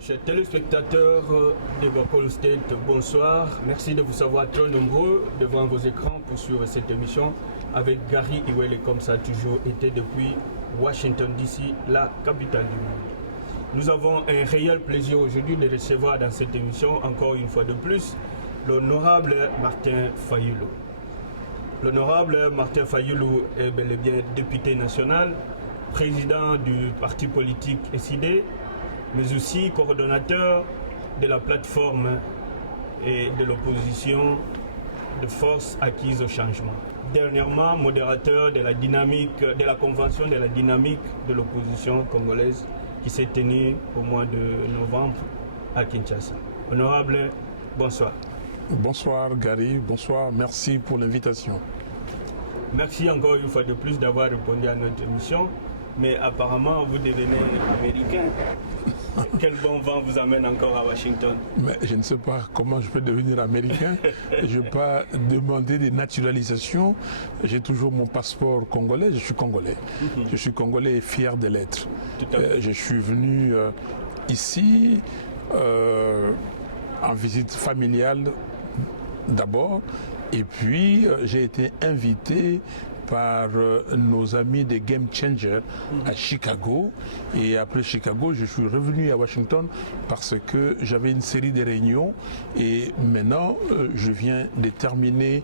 Chers téléspectateurs d'Evercall State, bonsoir. Merci de vous savoir très nombreux devant vos écrans pour suivre cette émission avec Gary Iwele, comme ça a toujours été depuis Washington DC, la capitale du monde. Nous avons un réel plaisir aujourd'hui de recevoir dans cette émission, encore une fois de plus, l'honorable Martin Fayulu. L'honorable Martin Fayulu est bel et bien député national, président du parti politique SID, mais aussi coordonnateur de la plateforme et de l'opposition de force acquise au changement. Dernièrement, modérateur de la dynamique, de la convention de la dynamique de l'opposition congolaise qui s'est tenue au mois de novembre à Kinshasa. Honorable, bonsoir. Bonsoir Gary, bonsoir, merci pour l'invitation. Merci encore une fois de plus d'avoir répondu à notre émission, mais apparemment vous devenez américain. Quel bon vent vous amène encore à Washington? Mais je ne sais pas comment je peux devenir américain. Je ne vais pas demander des naturalisations. J'ai toujours mon passeport congolais, je suis congolais. Je suis congolais et fier de l'être. Je suis venu ici en visite familiale d'abord, et puis j'ai été invité par nos amis des Game Changers à Chicago, et après Chicago je suis revenu à Washington parce que j'avais une série de réunions, et maintenant je viens de terminer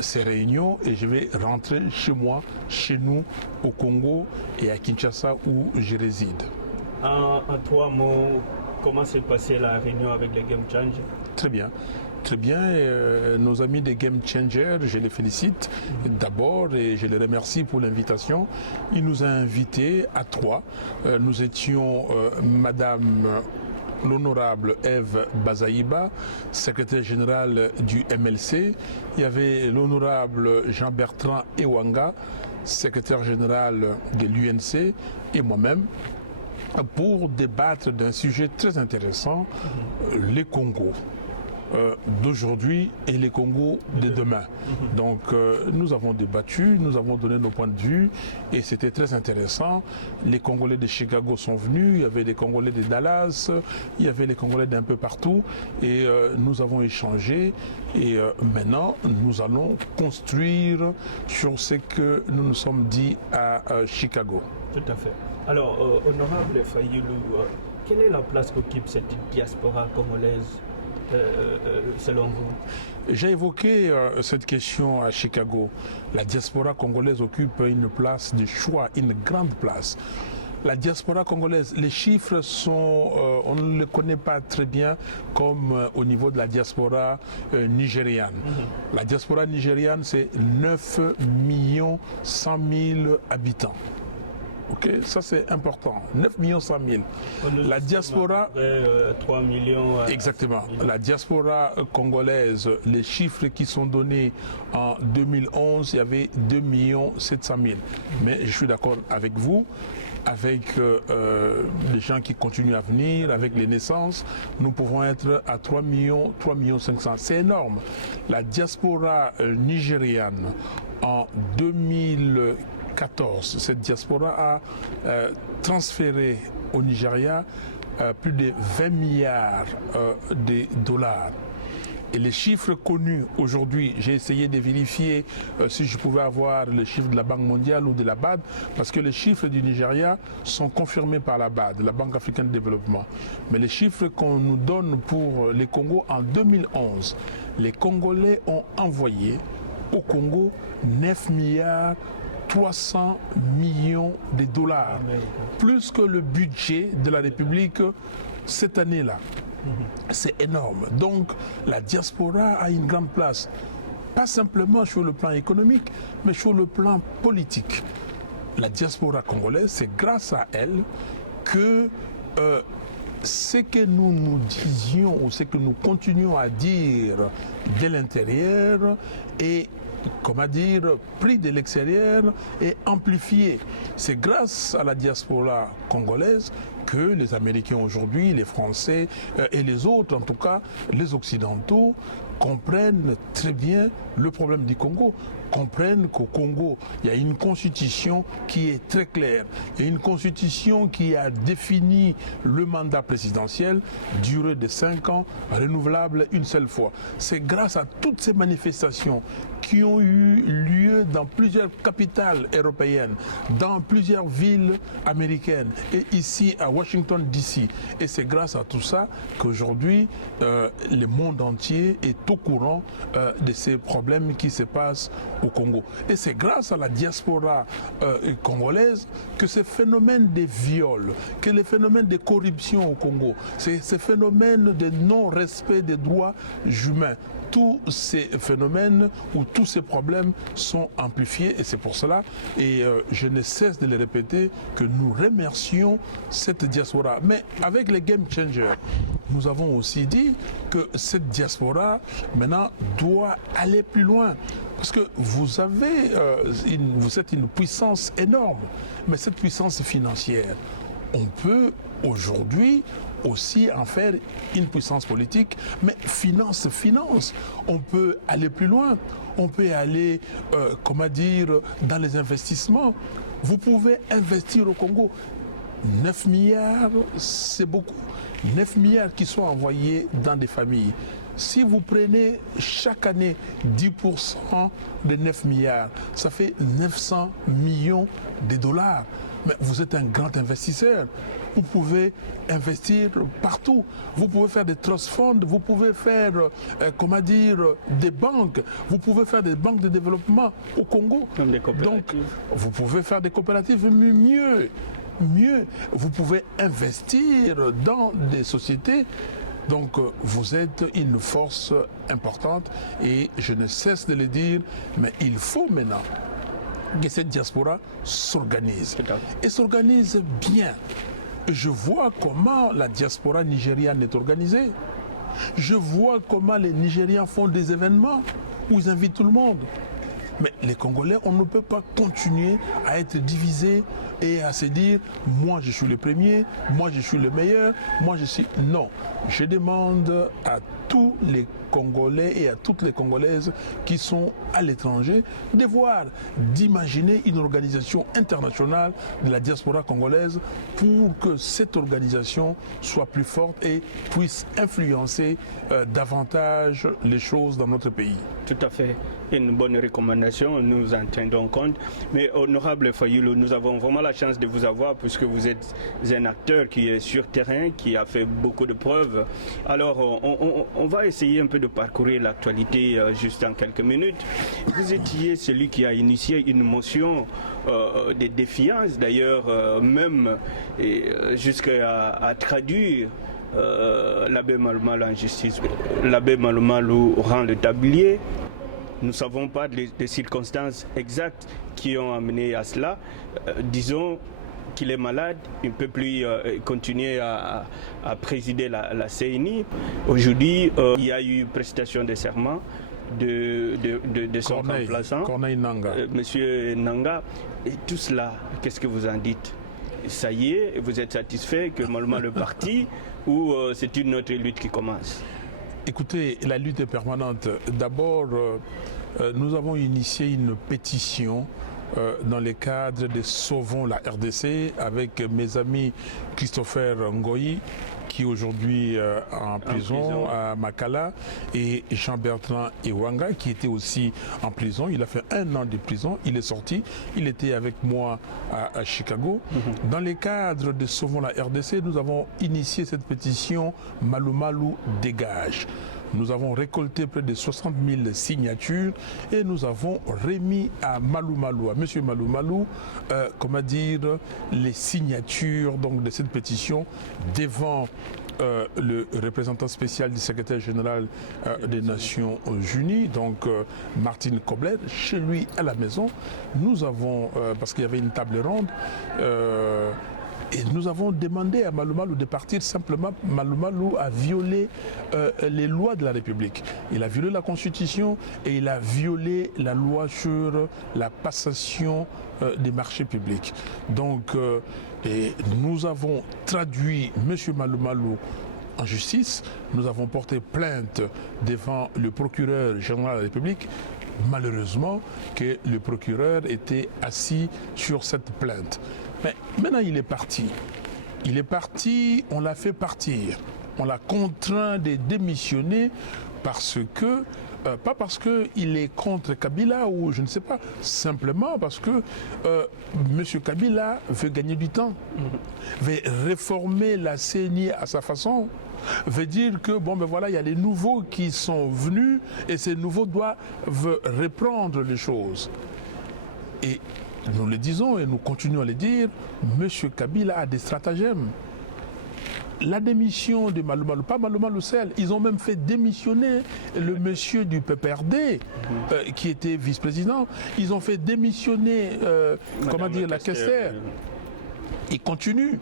ces réunions et je vais rentrer chez moi, chez nous au Congo et à Kinshasa où je réside. En 3 mots, comment s'est passée la réunion avec les Game Changers? Très bien. Très bien, nos amis des Game Changers, je les félicite d'abord et je les remercie pour l'invitation. Ils nous ont invités à 3. Nous étions Madame l'honorable Eve Bazaïba, secrétaire générale du MLC. Il y avait l'honorable Jean-Bertrand Ewanga, secrétaire général de l'UNC, et moi-même, pour débattre d'un sujet très intéressant, les Congos d'aujourd'hui et les Congos de demain. Donc nous avons débattu, nous avons donné nos points de vue et c'était très intéressant. Les Congolais de Chicago sont venus, il y avait des Congolais de Dallas, il y avait les Congolais d'un peu partout, et nous avons échangé, et maintenant nous allons construire sur ce que nous nous sommes dit à Chicago. Tout à fait. Alors, honorable Fayulu, quelle est la place qu'occupe cette diaspora congolaise selon vous? J'ai évoqué cette question à Chicago. La diaspora congolaise occupe une place de choix, une grande place. La diaspora congolaise, les chiffres sont, on ne les connaît pas très bien comme au niveau de la diaspora nigériane. La diaspora nigériane, c'est 9 100 000 habitants. Ok, ça c'est important. 9 100 000. La diaspora, 3 millions. Exactement. La diaspora congolaise, les chiffres qui sont donnés en 2011, il y avait 2 700 000. Mais je suis d'accord avec vous, avec les gens qui continuent à venir, avec les naissances, nous pouvons être à 3 500 000. C'est énorme. La diaspora nigériane en 2014, cette diaspora a transféré au Nigeria plus de 20 milliards de dollars. Et les chiffres connus aujourd'hui, j'ai essayé de vérifier si je pouvais avoir les chiffres de la Banque mondiale ou de la BAD, parce que les chiffres du Nigeria sont confirmés par la BAD, la Banque africaine de développement. Mais les chiffres qu'on nous donne pour les Congos en 2011, les Congolais ont envoyé au Congo 9 milliards 300 millions de dollars, plus que le budget de la République cette année-là. C'est énorme. Donc la diaspora a une grande place, pas simplement sur le plan économique, mais sur le plan politique. La diaspora congolaise, c'est grâce à elle que ce que nous nous disions ou ce que nous continuons à dire de l'intérieur est, comment dire, pris de l'extérieur et amplifié. C'est grâce à la diaspora congolaise que les Américains aujourd'hui, les Français et les autres, en tout cas les Occidentaux, comprennent très bien le problème du Congo, comprennent qu'au Congo, il y a une constitution qui est très claire. Il y a une constitution qui a défini le mandat présidentiel, durée de 5 ans, renouvelable une seule fois. C'est grâce à toutes ces manifestations qui ont eu lieu dans plusieurs capitales européennes, dans plusieurs villes américaines et ici à Washington DC. Et c'est grâce à tout ça qu'aujourd'hui, le monde entier est au courant de ces problèmes qui se passent au Congo. Et c'est grâce à la diaspora congolaise que ce phénomène de viol, que le phénomène de corruption au Congo, ce phénomène de non-respect des droits humains, tous ces phénomènes ou tous ces problèmes sont amplifiés et c'est pour cela, et je ne cesse de le répéter, que nous remercions cette diaspora. Mais avec les Game Changers, nous avons aussi dit que cette diaspora maintenant doit aller plus loin. Parce que vous avez, vous êtes une puissance énorme, mais cette puissance financière, on peut aujourd'hui aussi en faire une puissance politique, mais finance. On peut aller plus loin, on peut aller, comment dire, dans les investissements. Vous pouvez investir au Congo. 9 milliards, c'est beaucoup. 9 milliards qui sont envoyés dans des familles. Si vous prenez chaque année 10% de 9 milliards, ça fait 900 millions de dollars. Mais vous êtes un grand investisseur. Vous pouvez investir partout. Vous pouvez faire des trust funds, vous pouvez faire, comment dire, des banques. Vous pouvez faire des banques de développement au Congo. Comme des coopératives. Donc, vous pouvez faire des coopératives, mais mieux. Vous pouvez investir dans des sociétés. Donc vous êtes une force importante et je ne cesse de le dire, mais il faut maintenant que cette diaspora s'organise. Et s'organise bien. Je vois comment la diaspora nigériane est organisée. Je vois comment les Nigérians font des événements où ils invitent tout le monde. Mais les Congolais, on ne peut pas continuer à être divisés et à se dire « moi je suis le premier, moi je suis le meilleur, moi je suis… » Non, je demande à tous les Congolais et à toutes les Congolaises qui sont à l'étranger de voir, d'imaginer une organisation internationale de la diaspora congolaise pour que cette organisation soit plus forte et puisse influencer davantage les choses dans notre pays. Tout à fait. Une bonne recommandation, nous en tiendrons compte. Mais honorable Fayulu, nous avons vraiment la chance de vous avoir puisque vous êtes un acteur qui est sur terrain, qui a fait beaucoup de preuves. Alors, on va essayer un peu de parcourir l'actualité juste en quelques minutes. Vous étiez celui qui a initié une motion de défiance, d'ailleurs, même jusqu'à traduire l'abbé Malumalu en justice. L'abbé Malumalu rend le tablier. Nous ne savons pas des circonstances exactes qui ont amené à cela. Disons qu'il est malade, il ne peut plus continuer à présider la CNI. Aujourd'hui, il y a eu prestation de serment de son remplaçant, Monsieur Nanga. Et tout cela, qu'est-ce que vous en dites? Ça y est, vous êtes satisfait que Malumalu le parti ou c'est une autre lutte qui commence? Écoutez, la lutte est permanente. D'abord, nous avons initié une pétition dans le cadre de Sauvons la RDC avec mes amis Christopher Ngoyi, qui aujourd'hui en prison à Makala, et Jean-Bertrand Ewanga, qui était aussi en prison. Il a fait 1 an de prison, il est sorti, il était avec moi à Chicago. Dans le cadre de Sauvons la RDC, nous avons initié cette pétition Malumalu dégage. Nous avons récolté près de 60 000 signatures et nous avons remis à Malumalu, à M. Malumalu, comment dire, les signatures donc, de cette pétition devant le représentant spécial du secrétaire général des Nations Unies, donc Martine Kobler, chez lui à la maison. Nous avons, parce qu'il y avait une table ronde, et nous avons demandé à Malumalu de partir simplement. Malumalu a violé les lois de la République. Il a violé la Constitution et il a violé la loi sur la passation des marchés publics. Donc, et nous avons traduit M. Malumalu en justice. Nous avons porté plainte devant le procureur général de la République. Malheureusement, que le procureur était assis sur cette plainte. Mais maintenant, il est parti. Il est parti, on l'a fait partir. On l'a contraint de démissionner parce que, pas parce qu'il est contre Kabila ou je ne sais pas, simplement parce que M. Kabila veut gagner du temps, veut réformer la CENI à sa façon, veut dire que, bon ben voilà, il y a les nouveaux qui sont venus et ces nouveaux doivent reprendre les choses. Et nous le disons et nous continuons à le dire, M. Kabila a des stratagèmes. La démission de Malou Malou, pas Malou Malou seul, ils ont même fait démissionner le monsieur du PPRD qui était vice-président. Ils ont fait démissionner, la caissière. Ils continuent.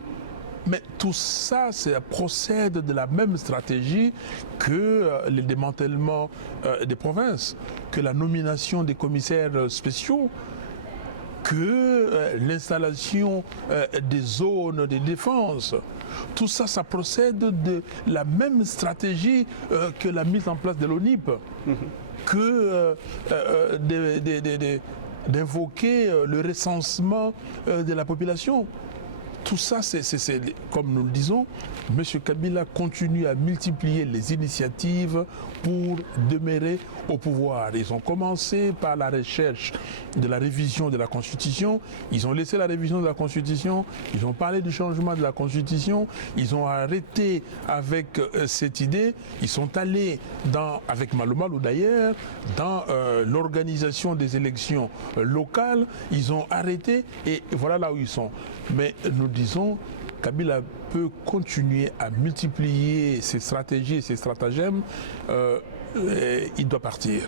Mais tout ça, ça procède de la même stratégie que le démantèlement des provinces, que la nomination des commissaires spéciaux, que l'installation des zones de défense. Tout ça, ça procède de la même stratégie que la mise en place de l'ONIP, que d'invoquer le recensement de la population. Tout ça, c'est comme nous le disons, M. Kabila continue à multiplier les initiatives pour demeurer au pouvoir. Ils ont commencé par la recherche de la révision de la Constitution. Ils ont laissé la révision de la Constitution. Ils ont parlé du changement de la Constitution. Ils ont arrêté avec cette idée. Ils sont allés, avec Malou Malou d'ailleurs, dans l'organisation des élections locales. Ils ont arrêté et voilà là où ils sont. Mais nous disons, Kabila peut continuer à multiplier ses stratégies et ses stratagèmes. Il doit partir.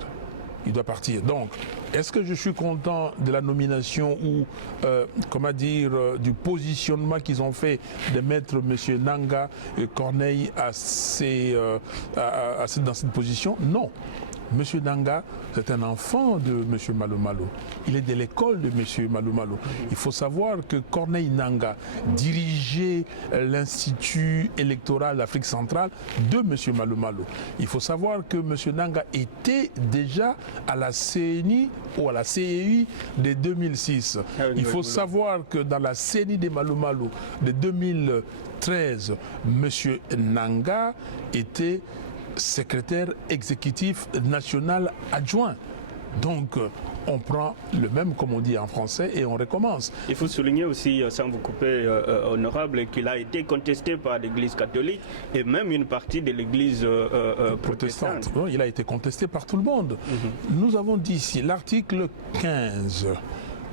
Il doit partir. Donc, est-ce que je suis content de la nomination ou, du positionnement qu'ils ont fait de mettre M. Nanga et Corneille dans cette position? Non. M. Nanga, c'est un enfant de M. Malou Malou. Il est de l'école de M. Malou Malou. Il faut savoir que Corneille Nanga dirigeait l'Institut électoral d'Afrique centrale de M. Malou Malou. Il faut savoir que M. Nanga était déjà à la CENI ou à la CEI de 2006. Il faut savoir que dans la CENI de Malou Malou de 2013, M. Nanga était secrétaire exécutif national adjoint. Donc, on prend le même, comme on dit en français, et on recommence. Il faut souligner aussi, sans vous couper, honorable, qu'il a été contesté par l'Église catholique et même une partie de l'Église protestante. Non, il a été contesté par tout le monde. Nous avons dit ici, l'article 15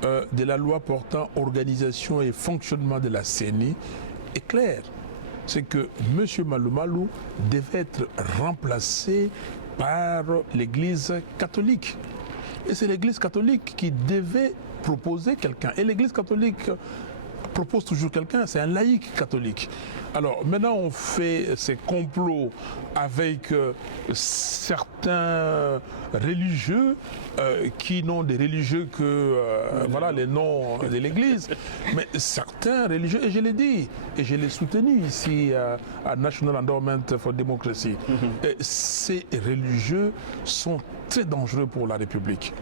de la loi portant organisation et fonctionnement de la CENI est clair. C'est que M. Malou Malou devait être remplacé par l'Église catholique. Et c'est l'Église catholique qui devait proposer quelqu'un. Et l'Église catholique propose toujours quelqu'un, c'est un laïc catholique. Alors maintenant on fait ces complots avec certains religieux qui n'ont des religieux que les noms de l'Église, mais certains religieux, et je l'ai dit, et je l'ai soutenu ici à National Endowment for Democracy, ces religieux sont très dangereux pour la République.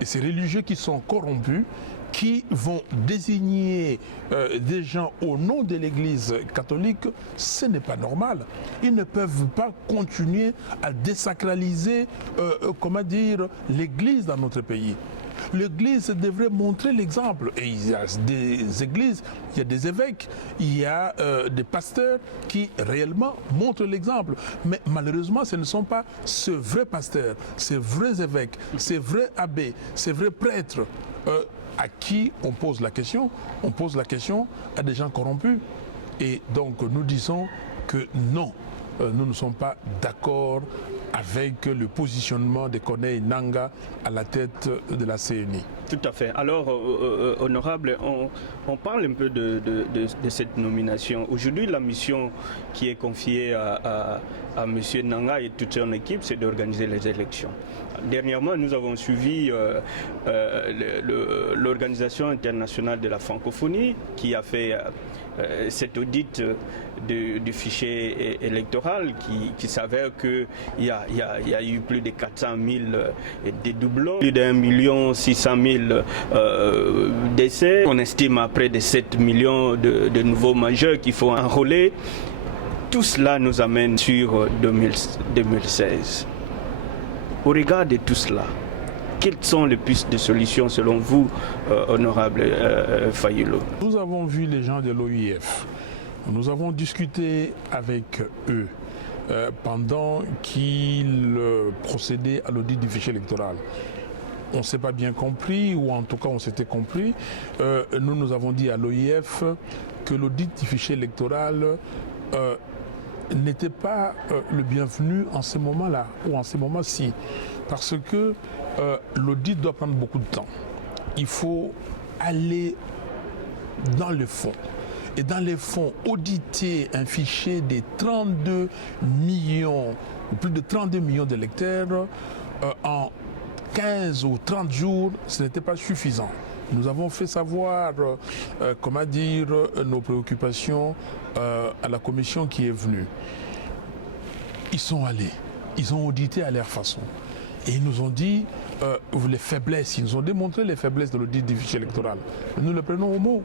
Et ces religieux qui sont corrompus, qui vont désigner des gens au nom de l'Église catholique, ce n'est pas normal. Ils ne peuvent pas continuer à désacraliser, l'Église dans notre pays. L'Église devrait montrer l'exemple. Et il y a des églises, il y a des évêques, il y a des pasteurs qui réellement montrent l'exemple. Mais malheureusement, ce ne sont pas ces vrais pasteurs, ces vrais évêques, ces vrais abbés, ces vrais prêtres à qui on pose la question à des gens corrompus. Et donc nous disons que non, nous ne sommes pas d'accord avec le positionnement de Corneille Nangaa à la tête de la CENI. Tout à fait. Alors, honorable, on parle un peu de cette nomination. Aujourd'hui, la mission qui est confiée à M. Nangaa et toute son équipe, c'est d'organiser les élections. Dernièrement, nous avons suivi l'Organisation internationale de la francophonie qui a fait cet audit du fichier électoral qui s'avère qu'il y a eu plus de 400 000 dédoublons, plus d'1 600 000 décès. On estime à près de 7 millions de nouveaux majeurs qu'il faut enrôler. Tout cela nous amène sur 2016. Au regard de tout cela, quelles sont les pistes de solutions selon vous, honorable Fayulu? Nous avons vu les gens de l'OIF. Nous avons discuté avec eux pendant qu'ils procédaient à l'audit du fichier électoral. On ne s'est pas bien compris, ou en tout cas on s'était compris. Nous avons dit à l'OIF que l'audit du fichier électoral n'était pas le bienvenu en ce moment-là, ou en ce moment-ci, parce que l'audit doit prendre beaucoup de temps. Il faut aller dans le fond. Et dans les fonds, auditer un fichier de 32 millions, ou plus de 32 millions d'électeurs en 15 ou 30 jours, ce n'était pas suffisant. Nous avons fait savoir, comment dire, nos préoccupations à la commission qui est venue. Ils sont allés, ils ont audité à leur façon. Et ils nous ont dit les faiblesses, ils nous ont démontré les faiblesses de l'audit du fichier électoral. Nous les prenons au mot.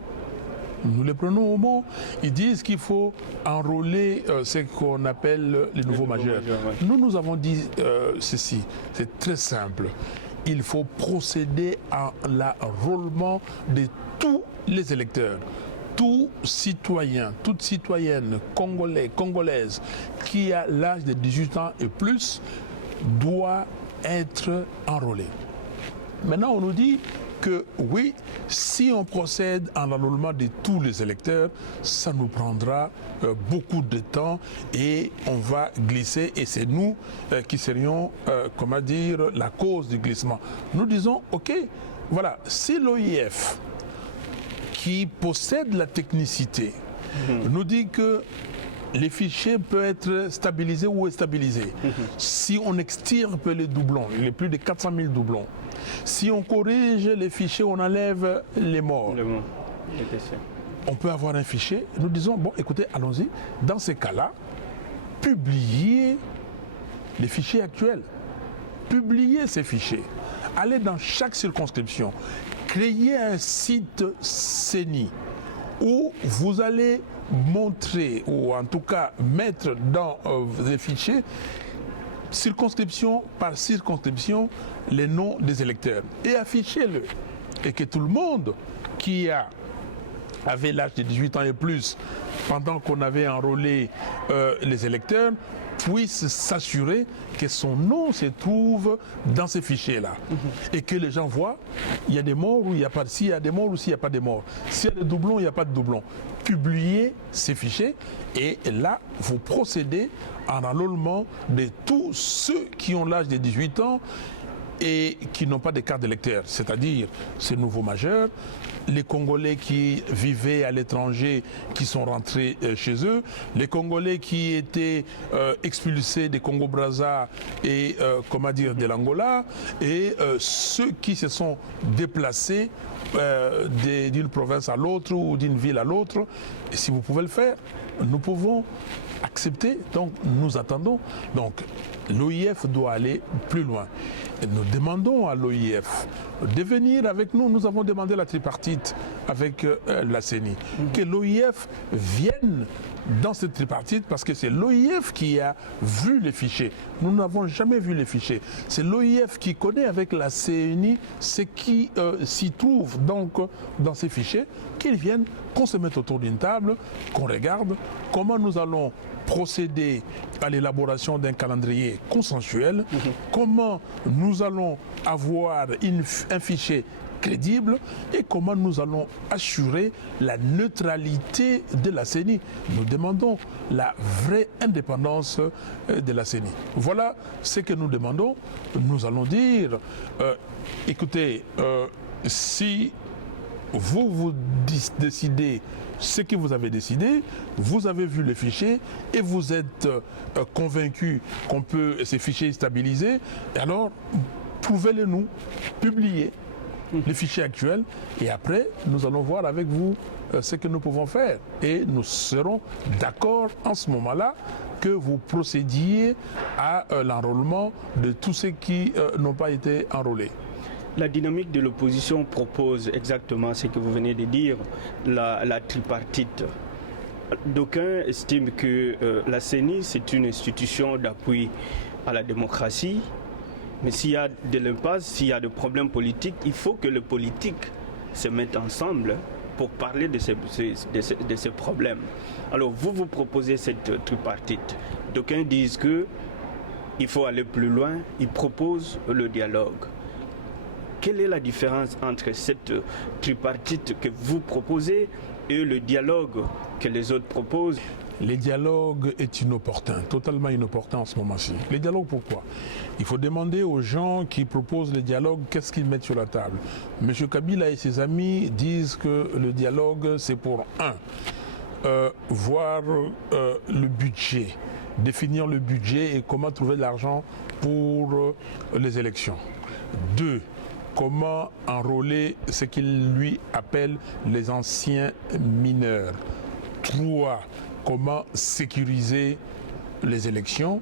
Nous les prenons au mot. Ils disent qu'il faut enrôler ce qu'on appelle les nouveaux majeurs. Ouais. Nous avons dit ceci, c'est très simple. Il faut procéder à l'enrôlement de tous les électeurs. Tout citoyen, toute citoyenne congolais, congolaise qui a l'âge de 18 ans et plus doit être enrôlé. Maintenant, on nous dit que oui, si on procède à l'enrôlement de tous les électeurs, ça nous prendra beaucoup de temps et on va glisser, et c'est nous qui serions, comment dire, la cause du glissement. Nous disons, ok, voilà, si l'OIF qui possède la technicité nous dit que les fichiers peuvent être stabilisés ou déstabilisés. Si on extirpe les doublons, il y a plus de 400 000 doublons. Si on corrige les fichiers, on enlève les morts. On peut avoir un fichier. Nous disons, bon, écoutez, allons-y. Dans ces cas-là, publiez les fichiers actuels. Publiez ces fichiers. Allez dans chaque circonscription. Créez un site CENI où vous allez montrer, ou en tout cas mettre dans les fichiers, circonscription par circonscription, les noms des électeurs. Et affichez-le. Et que tout le monde qui avait l'âge de 18 ans et plus, pendant qu'on avait enrôlé les électeurs, puisse s'assurer que son nom se trouve dans ces fichiers-là. Et que les gens voient, il y a des morts ou il n'y a pas, s'il y a des morts ou s'il n'y a pas de morts. S'il y a des doublons, il n'y a pas de doublons. Publiez ces fichiers et là, vous procédez à l'enrôlement de tous ceux qui ont l'âge de 18 ans et qui n'ont pas de carte d'électeur, c'est-à-dire ces nouveaux majeurs, les Congolais qui vivaient à l'étranger, qui sont rentrés chez eux, les Congolais qui étaient expulsés des Congo-Brazza et comment dire, de l'Angola, et ceux qui se sont déplacés d'une province à l'autre ou d'une ville à l'autre. Et si vous pouvez le faire, nous pouvons accepter, donc nous attendons. Donc l'OIF doit aller plus loin. Et nous demandons à l'OIF de venir avec nous. Nous avons demandé la tripartite avec la CENI. Que l'OIF vienne dans cette tripartite parce que c'est l'OIF qui a vu les fichiers. Nous n'avons jamais vu les fichiers. C'est l'OIF qui connaît avec la CENI ce qui s'y trouve donc dans ces fichiers. Qu'ils viennent, qu'on se mette autour d'une table, qu'on regarde comment nous allons procéder à l'élaboration d'un calendrier consensuel, comment nous allons avoir un fichier crédible et comment nous allons assurer la neutralité de la CENI. Nous demandons la vraie indépendance de la CENI. Voilà ce que nous demandons. Nous allons dire, écoutez, si vous décidez ce que vous avez décidé, vous avez vu les fichiers et vous êtes convaincu qu'on peut ces fichiers stabiliser, et alors prouvez-le nous, publiez les fichiers actuels et après nous allons voir avec vous ce que nous pouvons faire et nous serons d'accord en ce moment-là que vous procédiez à l'enrôlement de tous ceux qui n'ont pas été enrôlés. La dynamique de l'opposition propose exactement ce que vous venez de dire, la tripartite. D'aucuns estiment que la CENI, c'est une institution d'appui à la démocratie, mais s'il y a de l'impasse, s'il y a des problèmes politiques, il faut que les politiques se mettent ensemble pour parler de ces problèmes. Alors vous proposez cette tripartite. D'aucuns disent qu'il faut aller plus loin, ils proposent le dialogue. Quelle est la différence entre cette tripartite que vous proposez et le dialogue que les autres proposent? Le dialogue est inopportun, totalement inopportun en ce moment-ci. Le dialogue, pourquoi? Il faut demander aux gens qui proposent le dialogue qu'est-ce qu'ils mettent sur la table. M. Kabila et ses amis disent que le dialogue, c'est pour voir le budget, définir le budget et comment trouver de l'argent pour les élections. 2. Comment enrôler ce qu'il lui appelle les anciens mineurs. 3. Comment sécuriser les élections.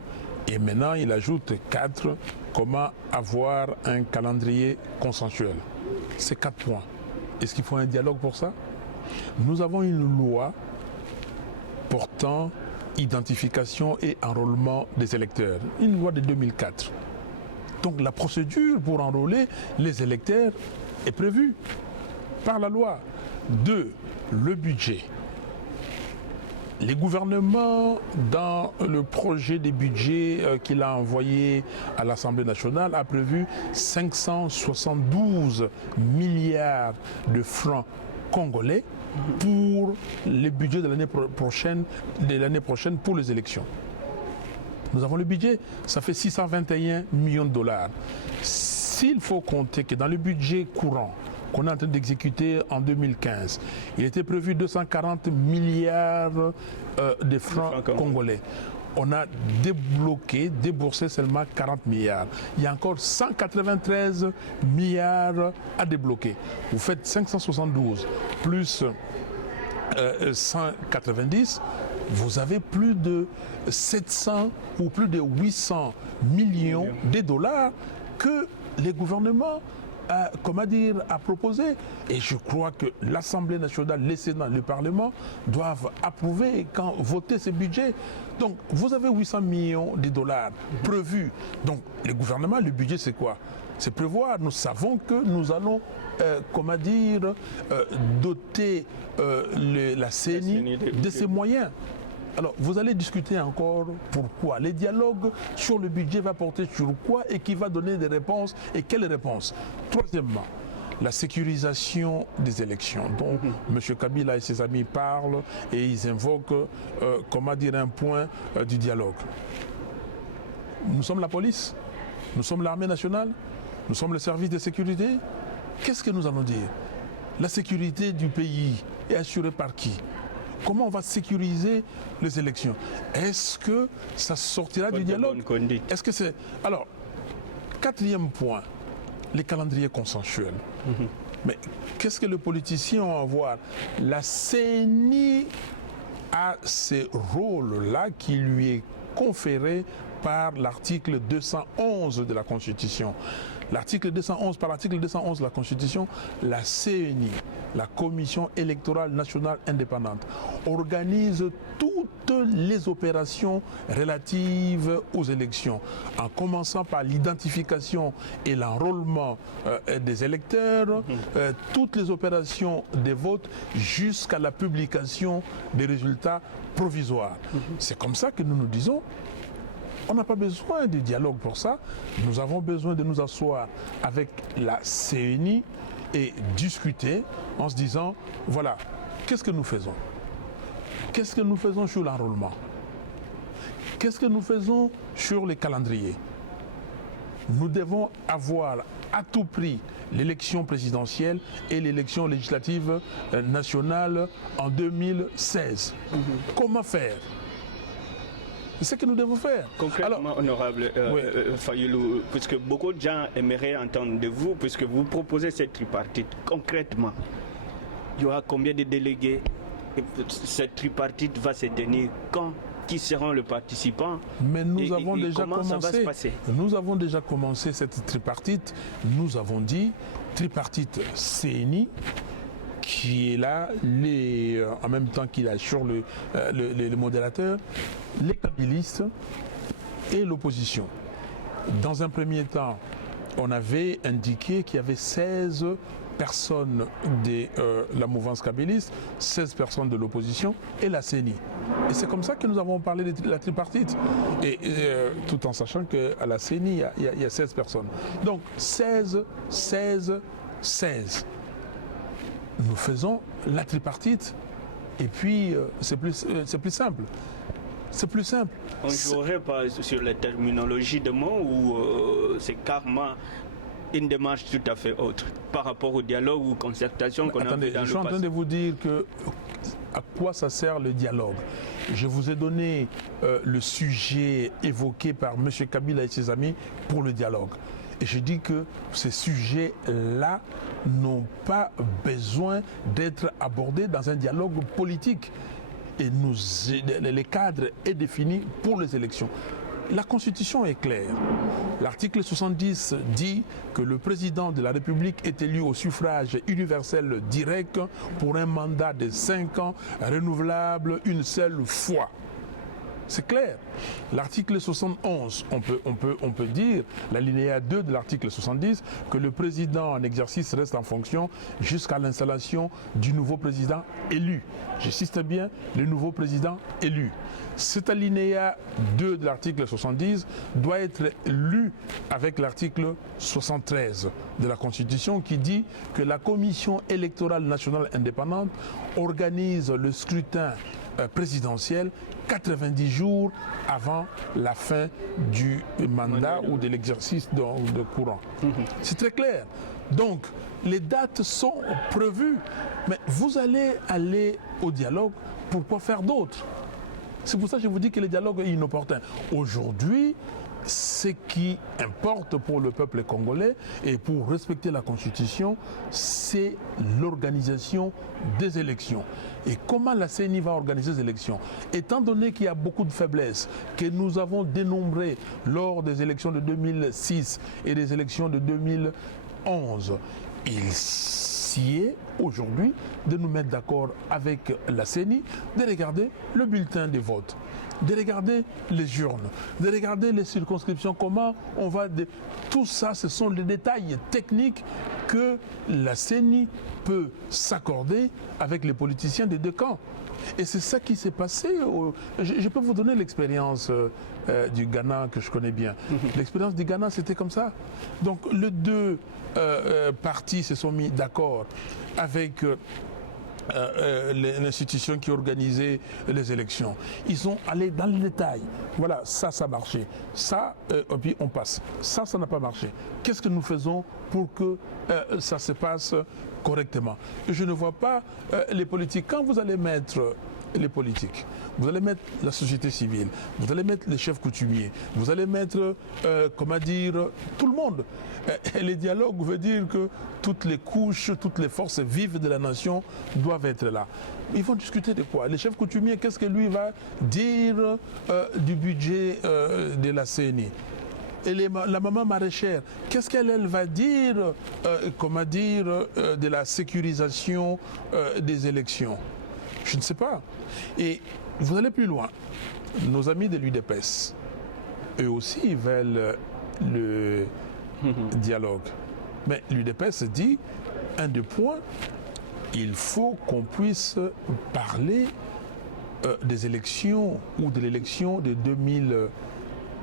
Et maintenant, il ajoute 4. Comment avoir un calendrier consensuel. C'est 4 points. Est-ce qu'il faut un dialogue pour ça? Nous avons une loi portant identification et enrôlement des électeurs. Une loi de 2004. Donc la procédure pour enrôler les électeurs est prévue par la loi. 2. Le budget. Les gouvernements, dans le projet de budget qu'il a envoyé à l'Assemblée nationale, a prévu 572 milliards de francs congolais pour le budget de l'année prochaine pour les élections. Nous avons le budget, ça fait 621 millions de dollars. S'il faut compter que dans le budget courant qu'on est en train d'exécuter en 2015, il était prévu 240 milliards de francs congolais. On a déboursé seulement 40 milliards. Il y a encore 193 milliards à débloquer. Vous faites 572 plus 190, vous avez plus de 700 ou plus de 800 millions de dollars que les gouvernements a proposé. Et je crois que l'Assemblée nationale, le Sénat, le Parlement doivent approuver et voter ce budget. Donc vous avez 800 millions de dollars prévus. Donc le gouvernement, le budget c'est quoi? C'est prévoir. Nous savons que nous allons doter la CENI de ses moyens. Alors, vous allez discuter encore pourquoi. Le dialogue sur le budget va porter sur quoi et qui va donner des réponses et quelles réponses. Troisièmement, la sécurisation des élections dont M. Kabila et ses amis parlent et ils invoquent, un point du dialogue. Nous sommes la police, nous sommes l'armée nationale, nous sommes le service de sécurité. Qu'est-ce que nous allons dire? La sécurité du pays est assurée par qui? Comment on va sécuriser les élections? Est-ce que ça sortira du dialogue? Est-ce que c'est... Alors, quatrième point, les calendriers consensuels. Mais qu'est-ce que les politiciens ont à voir? La CENI a ces rôles-là qui lui est conféré par l'article 211 de la Constitution. Par l'article 211 de la Constitution, la CENI, la Commission électorale nationale indépendante, organise toutes les opérations relatives aux élections, en commençant par l'identification et l'enrôlement des électeurs, toutes les opérations des votes jusqu'à la publication des résultats provisoires. C'est comme ça que nous nous disons, on n'a pas besoin de dialogue pour ça. Nous avons besoin de nous asseoir avec la CENI et discuter en se disant, voilà, qu'est-ce que nous faisons? Qu'est-ce que nous faisons sur l'enrôlement? Qu'est-ce que nous faisons sur les calendriers? Nous devons avoir à tout prix l'élection présidentielle et l'élection législative nationale en 2016. Comment faire? C'est ce que nous devons faire. Concrètement, alors, honorable Fayulu, puisque beaucoup de gens aimeraient entendre de vous, puisque vous proposez cette tripartite, concrètement, il y aura combien de délégués? Cette tripartite va se tenir quand? Qui seront les participants? Mais nous avons déjà comment ça va se passer? Nous avons déjà commencé cette tripartite. Nous avons dit tripartite CNI, qui est là, en même temps qu'il assure le modérateur, les kabylistes et l'opposition. Dans un premier temps, on avait indiqué qu'il y avait 16 personnes de la mouvance kabyliste, 16 personnes de l'opposition et la CENI. Et c'est comme ça que nous avons parlé de la tripartite. Et tout en sachant qu'à la CENI, il y a 16 personnes. Donc 16, 16, 16. Nous faisons la tripartite et puis c'est plus simple. C'est plus simple. On ne jouerait pas sur la terminologie de mots ou c'est carrément une démarche tout à fait autre par rapport au dialogue ou concertation qu'on a vu dans le passé. Je suis en train de vous dire à quoi ça sert le dialogue. Je vous ai donné le sujet évoqué par M. Kabila et ses amis pour le dialogue. Et je dis que ces sujets-là n'ont pas besoin d'être abordés dans un dialogue politique. Et les cadres est défini pour les élections. La Constitution est claire. L'article 70 dit que le président de la République est élu au suffrage universel direct pour un mandat de 5 ans, renouvelable une seule fois. C'est clair. L'article 71, on peut dire, l'alinéa 2 de l'article 70, que le président en exercice reste en fonction jusqu'à l'installation du nouveau président élu. J'insiste bien, le nouveau président élu. Cet alinéa 2 de l'article 70 doit être lu avec l'article 73 de la Constitution qui dit que la Commission électorale nationale indépendante organise le scrutin présidentiel 90 jours avant la fin du mandat ou de l'exercice de courant. C'est très clair. Donc, les dates sont prévues, mais vous allez aller au dialogue, pourquoi faire d'autre? C'est pour ça que je vous dis que le dialogue est inopportun. Aujourd'hui, ce qui importe pour le peuple congolais et pour respecter la Constitution, c'est l'organisation des élections. Et comment la CENI va organiser les élections? Étant donné qu'il y a beaucoup de faiblesses que nous avons dénombrées lors des élections de 2006 et des élections de 2011, il s'y est aujourd'hui de nous mettre d'accord avec la CENI, de regarder le bulletin des votes, de regarder les urnes, de regarder les circonscriptions, comment on va... Tout ça, ce sont les détails techniques que la CENI peut s'accorder avec les politiciens des deux camps. Et c'est ça qui s'est passé. Je peux vous donner l'expérience du Ghana que je connais bien. L'expérience du Ghana, c'était comme ça. Donc les deux partis se sont mis d'accord avec l'institution qui organisait les élections. Ils sont allés dans le détail. Voilà, ça a marché. Ça, et puis on passe. Ça n'a pas marché. Qu'est-ce que nous faisons pour que ça se passe correctement? Je ne vois pas les politiques. Quand vous allez mettre les politiques, vous allez mettre la société civile, vous allez mettre les chefs coutumiers, vous allez mettre, comment dire, tout le monde. Et les dialogues veut dire que toutes les couches, toutes les forces vives de la nation doivent être là. Ils vont discuter de quoi? Les chefs coutumiers, qu'est-ce que lui va dire du budget de la CENI? Et la maman maraîchère, qu'est-ce qu'elle va dire, comment dire, de la sécurisation des élections? Je ne sais pas. Et vous allez plus loin. Nos amis de l'UDPS, eux aussi, ils veulent le dialogue. Mais l'UDPS dit, un des points, il faut qu'on puisse parler des élections ou de l'élection de 2000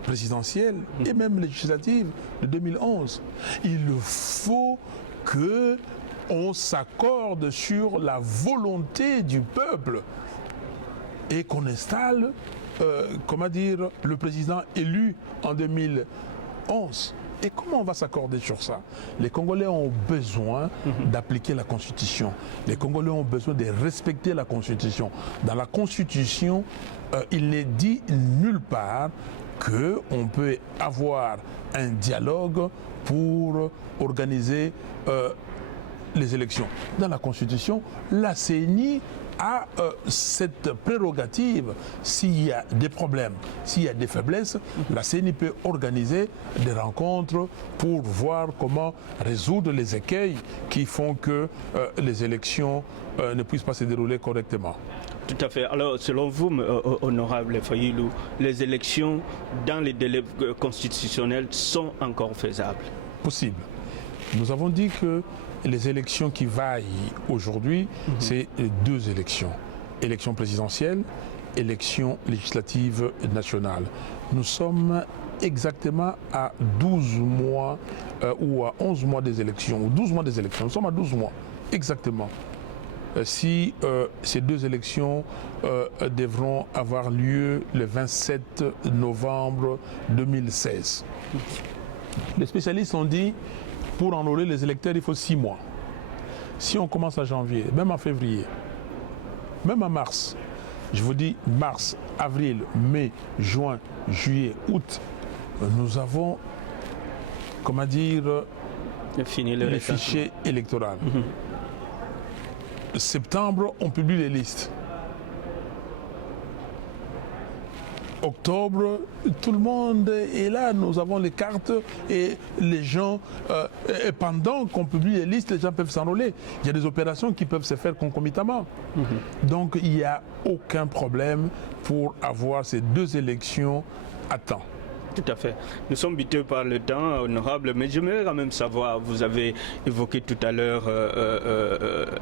présidentielle et même législative de 2011. Il faut que on s'accorde sur la volonté du peuple et qu'on installe, le président élu en 2011. Et comment on va s'accorder sur ça? Les Congolais ont besoin d'appliquer la Constitution. Les Congolais ont besoin de respecter la Constitution. Dans la Constitution, il n'est dit nulle part qu'on peut avoir un dialogue pour organiser les élections. Dans la Constitution, la CENI a cette prérogative. S'il y a des problèmes, s'il y a des faiblesses, la CENI peut organiser des rencontres pour voir comment résoudre les écueils qui font que les élections ne puissent pas se dérouler correctement. Tout à fait. Alors, selon vous, honorable Fayilou, les élections dans les délais constitutionnels sont encore faisables? Possible. Nous avons dit que les élections qui vaillent aujourd'hui, c'est 2 élections. Élection présidentielle, élection législative nationale. Nous sommes exactement à 12 mois ou à 11 mois des élections, ou 12 mois des élections. Nous sommes à 12 mois, exactement. Si ces 2 élections devront avoir lieu le 27 novembre 2016. Les spécialistes ont dit pour enrôler les électeurs, il faut 6 mois. Si on commence à janvier, même en février, même en mars, je vous dis mars, avril, mai, juin, juillet, août, nous avons, fini les fichiers électoraux. Septembre, on publie les listes. Octobre, tout le monde est là, nous avons les cartes et les gens, et pendant qu'on publie les listes, les gens peuvent s'enrôler. Il y a des opérations qui peuvent se faire concomitamment. Donc il n'y a aucun problème pour avoir ces 2 élections à temps. Tout à fait. Nous sommes butés par le temps, honorable, mais j'aimerais quand même savoir, vous avez évoqué tout à l'heure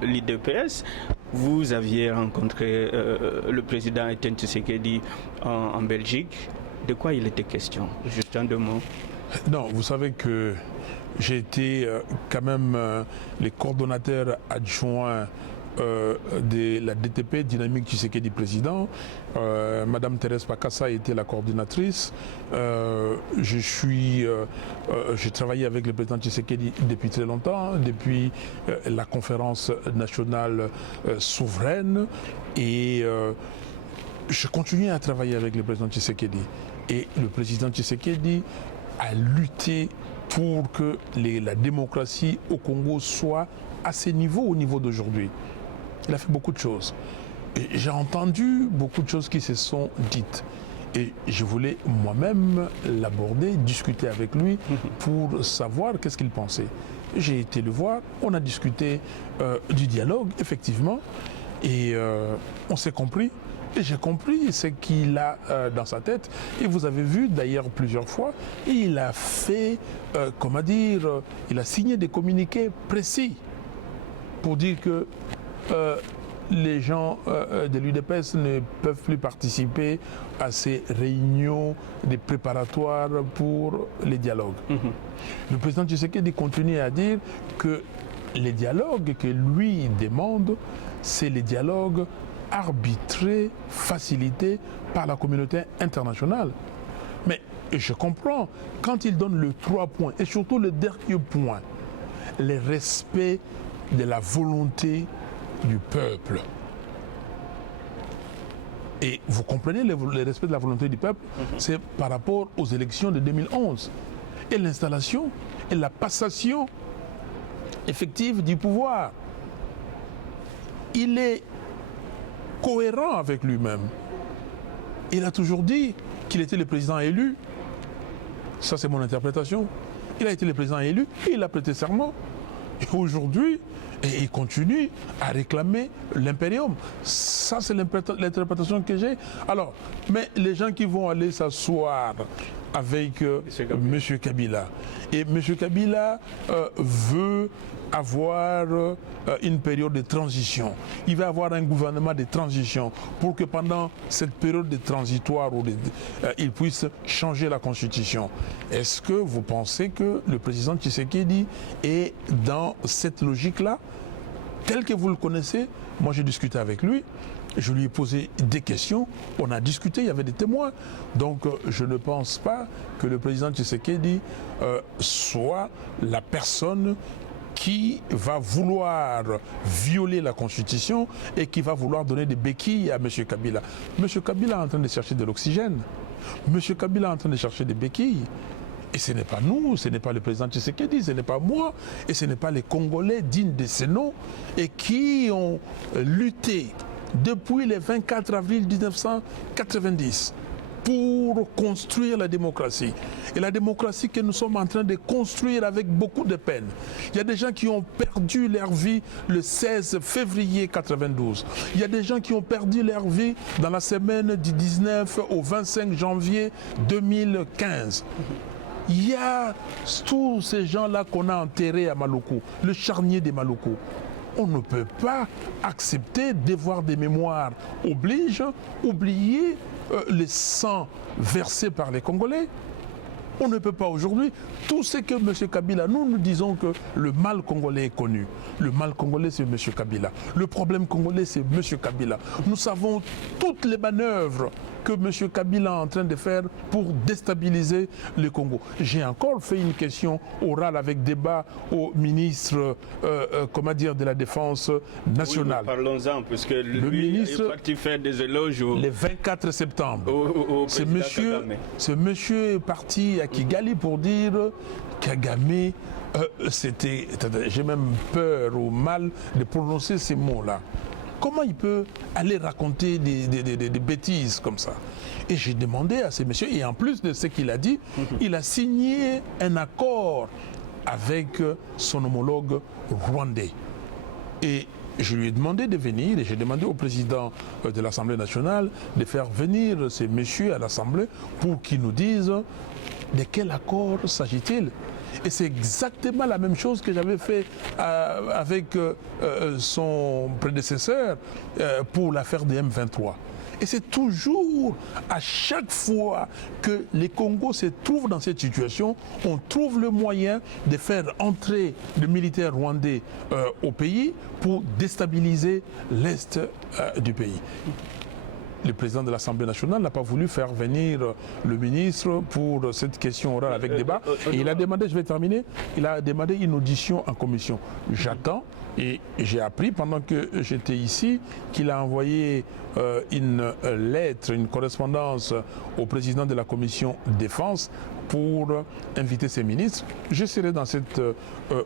l'IDPS, vous aviez rencontré le président Etienne Tshisekedi en Belgique. De quoi il était question? Juste en 2 mots. Non, vous savez que j'ai été quand même le coordonnateur adjoint de la DTP, Dynamique Tshisekedi président. Madame Thérèse Pakassa était la coordinatrice. J'ai travaillé avec le président Tshisekedi depuis très longtemps, depuis la conférence nationale souveraine. Et je continue à travailler avec le président Tshisekedi. Et le président Tshisekedi a lutté pour que la démocratie au Congo soit à ce niveau, au niveau d'aujourd'hui. Il a fait beaucoup de choses. J'ai entendu beaucoup de choses qui se sont dites. Et je voulais moi-même l'aborder, discuter avec lui pour savoir qu'est-ce qu'il pensait. J'ai été le voir, on a discuté du dialogue, effectivement, et on s'est compris. Et j'ai compris ce qu'il a dans sa tête. Et vous avez vu d'ailleurs plusieurs fois, il a fait, il a signé des communiqués précis pour dire que les gens de l'UDPS ne peuvent plus participer à ces réunions des préparatoires pour les dialogues. Le président Tshisekedi continue à dire que les dialogues que lui demande, c'est les dialogues arbitrés, facilités par la communauté internationale. Mais je comprends, quand il donne le 3 points, et surtout le dernier point, le respect de la volonté du peuple. Et vous comprenez le respect de la volonté du peuple, c'est par rapport aux élections de 2011 et l'installation et la passation effective du pouvoir. Il est cohérent avec lui-même. Il a toujours dit qu'il était le président élu. Ça, c'est mon interprétation. Il a été le président élu et il a prêté serment. Et aujourd'hui, il continue à réclamer l'impérium. Ça, c'est l'interprétation que j'ai. Alors, mais les gens qui vont aller s'asseoir avec M. Kabila, et M. Kabila veut avoir une période de transition. Il va avoir un gouvernement de transition pour que pendant cette période de transitoire, il puisse changer la constitution. Est-ce que vous pensez que le président Tshisekedi est dans cette logique-là? tel que vous le connaissez, moi j'ai discuté avec lui, je lui ai posé des questions, on a discuté, il y avait des témoins. Donc je ne pense pas que le président Tshisekedi soit la personne qui va vouloir violer la Constitution et qui va vouloir donner des béquilles à M. Kabila. M. Kabila est en train de chercher de l'oxygène. M. Kabila est en train de chercher des béquilles. Et ce n'est pas nous, ce n'est pas le président Tshisekedi, ce n'est pas moi, et ce n'est pas les Congolais dignes de ces noms et qui ont lutté depuis le 24 avril 1990 pour construire la démocratie. Et la démocratie que nous sommes en train de construire avec beaucoup de peine. Il y a des gens qui ont perdu leur vie le 16 février 1992. Il y a des gens qui ont perdu leur vie dans la semaine du 19 au 25 janvier 2015. Il y a tous ces gens-là qu'on a enterrés à Maloko, le charnier des Maloko. On ne peut pas accepter de voir des mémoires oublier les sangs versés par les Congolais. On ne peut pas aujourd'hui. Tout ce que M. Kabila, nous disons que le mal congolais est connu. Le mal congolais, c'est M. Kabila. Le problème congolais, c'est M. Kabila. Nous savons toutes les manœuvres que M. Kabila est en train de faire pour déstabiliser le Congo. J'ai encore fait une question orale avec débat au ministre de la Défense nationale. Oui, parlons-en, parce que le ministre est parti faire des éloges le 24 septembre. Ce monsieur est parti à Kigali pour dire Kagame, j'ai même peur ou mal de prononcer ces mots-là. Comment il peut aller raconter des bêtises comme ça? Et j'ai demandé à ces messieurs, et en plus de ce qu'il a dit, il a signé un accord avec son homologue rwandais. Et je lui ai demandé de venir, et j'ai demandé au président de l'Assemblée nationale de faire venir ces messieurs à l'Assemblée pour qu'ils nous disent de quel accord s'agit-il. Et c'est exactement la même chose que j'avais fait avec son prédécesseur pour l'affaire des M23. Et c'est toujours, à chaque fois que les Congos se trouvent dans cette situation, on trouve le moyen de faire entrer le militaire rwandais au pays pour déstabiliser l'Est du pays. Le président de l'Assemblée nationale n'a pas voulu faire venir le ministre pour cette question orale avec débat. Et il a demandé, je vais terminer, il a demandé une audition en commission. J'attends et j'ai appris pendant que j'étais ici qu'il a envoyé une lettre, une correspondance au président de la commission défense pour inviter ses ministres. Je serai dans cette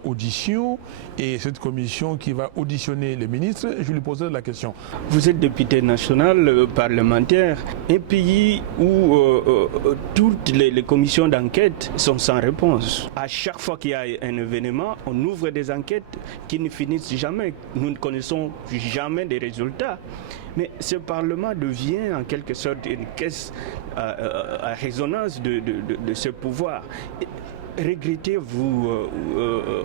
audition et cette commission qui va auditionner les ministres. Je lui poserai la question. Vous êtes député national, parlementaire, un pays où toutes les commissions d'enquête sont sans réponse. À chaque fois qu'il y a un événement, on ouvre des enquêtes qui ne finissent jamais. Nous ne connaissons jamais des résultats. Mais ce Parlement devient en quelque sorte une caisse à résonance de ce pouvoir. Regrettez-vous,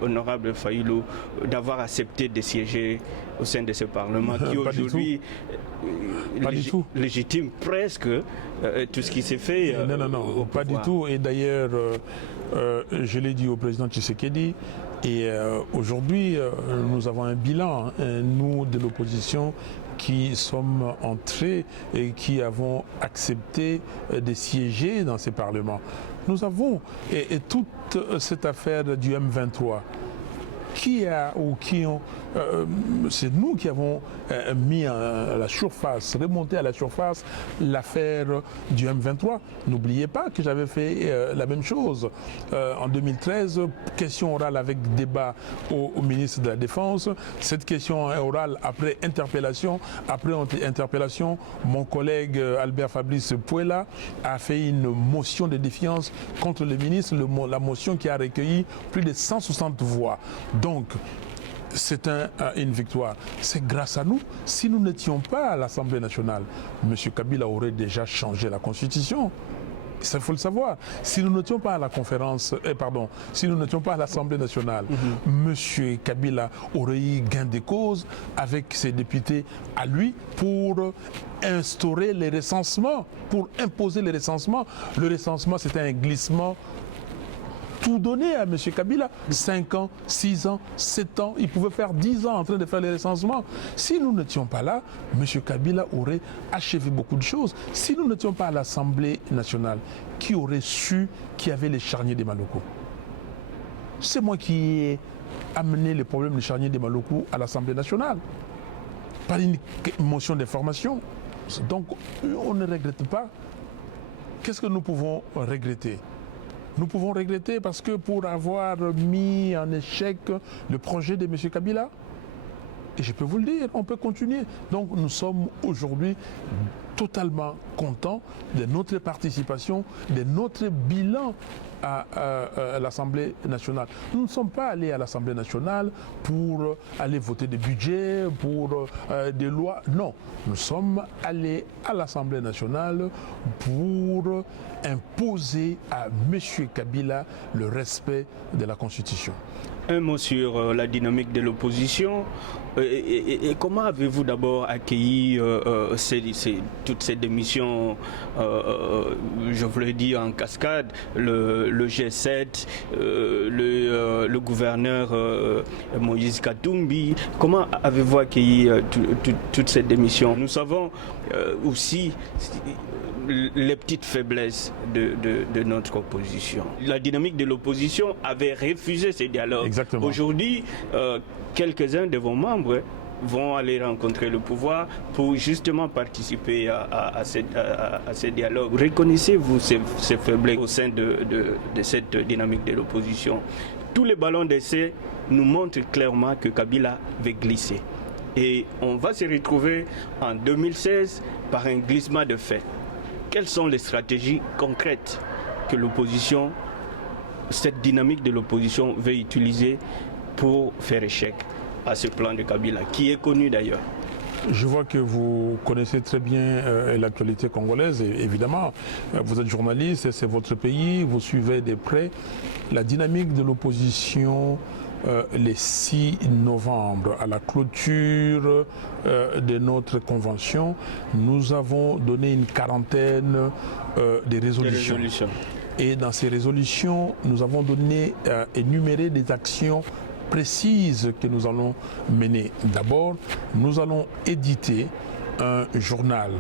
honorable Fayulu, d'avoir accepté de siéger au sein de ce Parlement qui aujourd'hui légitime presque tout ce qui s'est fait Non, pas du tout. Et d'ailleurs, je l'ai dit au président Tshisekedi, et aujourd'hui, nous avons un bilan, nous de l'opposition, qui sommes entrés et qui avons accepté de siéger dans ces parlements. Nous avons, et toute cette affaire du M23, c'est nous qui avons mis à la surface, remonté à la surface l'affaire du M23. N'oubliez pas que j'avais fait la même chose en 2013, question orale avec débat au ministre de la Défense. Cette question orale après interpellation, mon collègue Albert Fabrice Puela a fait une motion de défiance contre le ministre, la motion qui a recueilli plus de 160 voix. Donc, c'est une victoire. C'est grâce à nous. Si nous n'étions pas à l'Assemblée nationale, M. Kabila aurait déjà changé la Constitution. Ça, il faut le savoir. Si nous n'étions pas à la si nous n'étions pas à l'Assemblée nationale, M. Kabila aurait eu gain de cause avec ses députés à lui pour instaurer les recensements, pour imposer les recensements. Le recensement, c'était un glissement tout donné à M. Kabila. 5 ans, 6 ans, 7 ans, il pouvait faire 10 ans en train de faire les recensements. Si nous n'étions pas là, M. Kabila aurait achevé beaucoup de choses. Si nous n'étions pas à l'Assemblée nationale, qui aurait su qu'il y avait les charniers des Maloko? C'est moi qui ai amené les problèmes des charniers des Maloko à l'Assemblée nationale, par une motion d'information. Donc, on ne regrette pas. Qu'est-ce que nous pouvons regretter? Nous pouvons regretter parce que pour avoir mis en échec le projet de M. Kabila, et je peux vous le dire, on peut continuer. Donc nous sommes aujourd'hui totalement contents de notre participation, de notre bilan à l'Assemblée nationale. Nous ne sommes pas allés à l'Assemblée nationale pour aller voter des budgets, pour des lois. Non, nous sommes allés à l'Assemblée nationale pour imposer à M. Kabila le respect de la Constitution. Un mot sur la dynamique de l'opposition. Et comment avez-vous d'abord accueilli toutes ces démissions, je vous l'ai dit en cascade, le G7, le gouverneur Moïse Katumbi? Comment avez-vous accueilli toutes ces démissions? Nous savons aussi les petites faiblesses de notre opposition. La dynamique de l'opposition avait refusé ces dialogues. Exactement. Aujourd'hui, quelques-uns de vos membres vont aller rencontrer le pouvoir pour justement participer à ces dialogues. Reconnaissez-vous ces faiblesses au sein de cette dynamique de l'opposition? Tous les ballons d'essai nous montrent clairement que Kabila veut glisser. Et on va se retrouver en 2016 par un glissement de fait. Quelles sont les stratégies concrètes que l'opposition, cette dynamique de l'opposition veut utiliser pour faire échec à ce plan de Kabila, qui est connu d'ailleurs? Je vois que vous connaissez très bien l'actualité congolaise. Et évidemment, vous êtes journaliste, c'est votre pays, vous suivez de près la dynamique de l'opposition. Le 6 novembre, à la clôture de notre convention, nous avons donné une quarantaine de résolutions. Et dans ces résolutions, nous avons donné énuméré des actions précises que nous allons mener. D'abord, nous allons éditer un journal,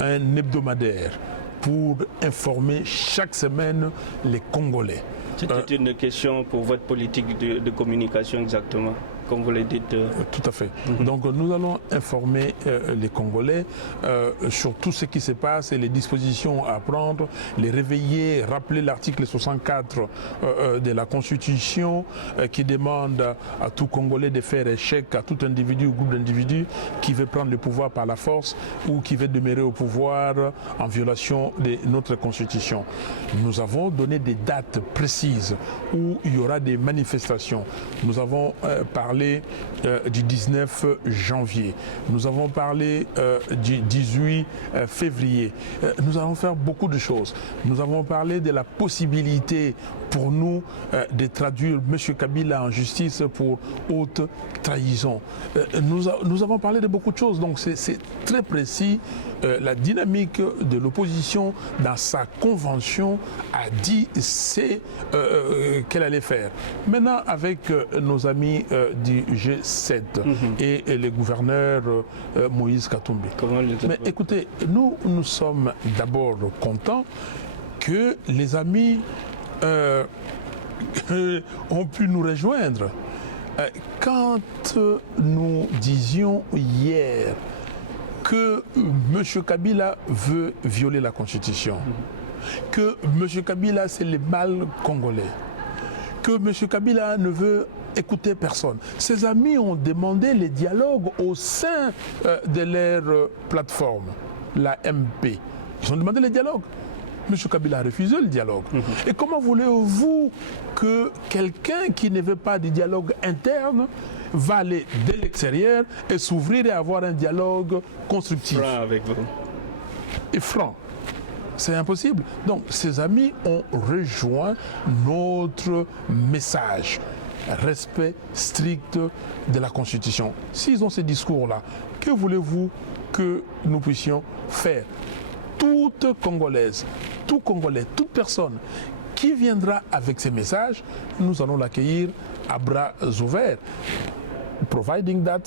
un hebdomadaire, pour informer chaque semaine les Congolais. C'était une question pour votre politique de communication exactement, comme vous le dites. Tout à fait. Donc nous allons informer les Congolais sur tout ce qui se passe et les dispositions à prendre, les réveiller, rappeler l'article 64 de la Constitution qui demande à tout Congolais de faire échec à tout individu ou groupe d'individus qui veut prendre le pouvoir par la force ou qui veut demeurer au pouvoir en violation de notre Constitution. Nous avons donné des dates précises où il y aura des manifestations. Nous avons parlé du 19 janvier. Nous avons parlé du 18 février. Nous allons faire beaucoup de choses. Nous avons parlé de la possibilité pour nous de traduire M. Kabila en justice pour haute trahison. Nous avons parlé de beaucoup de choses. Donc c'est très précis. La dynamique de l'opposition dans sa convention a dit qu'elle allait faire. Maintenant, avec nos amis du G7 et le gouverneur Moïse Katumbi. Mais écoutez, nous sommes d'abord contents que les amis ont pu nous rejoindre. Quand nous disions hier que M. Kabila veut violer la Constitution, que M. Kabila c'est le mal congolais, que M. Kabila ne veut écouter personne. Ses amis ont demandé les dialogues au sein de leur plateforme, la MP. Ils ont demandé les dialogues. M. Kabila a refusé le dialogue. Et comment voulez-vous que quelqu'un qui ne veut pas de dialogue interne va aller de l'extérieur et s'ouvrir et avoir un dialogue constructif? Franc avec vous. Et franc. C'est impossible. Donc, ses amis ont rejoint notre message. Respect strict de la Constitution. S'ils ont ces discours-là, que voulez-vous que nous puissions faire? Toute Congolaise, tout Congolais, toute personne qui viendra avec ces messages, nous allons l'accueillir à bras ouverts. Providing that,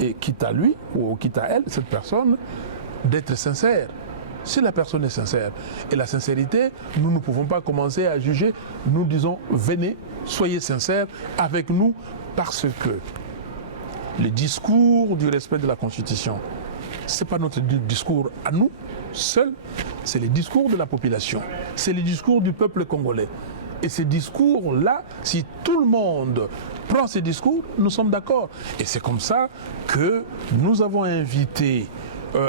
et quitte à lui ou quitte à elle, cette personne, d'être sincère. Si la personne est sincère, et la sincérité, nous ne pouvons pas commencer à juger, nous disons, venez, soyez sincères avec nous, parce que le discours du respect de la Constitution, ce n'est pas notre discours à nous seuls, c'est le discours de la population, c'est le discours du peuple congolais. Et ces discours-là, si tout le monde prend ces discours, nous sommes d'accord. Et c'est comme ça que nous avons invité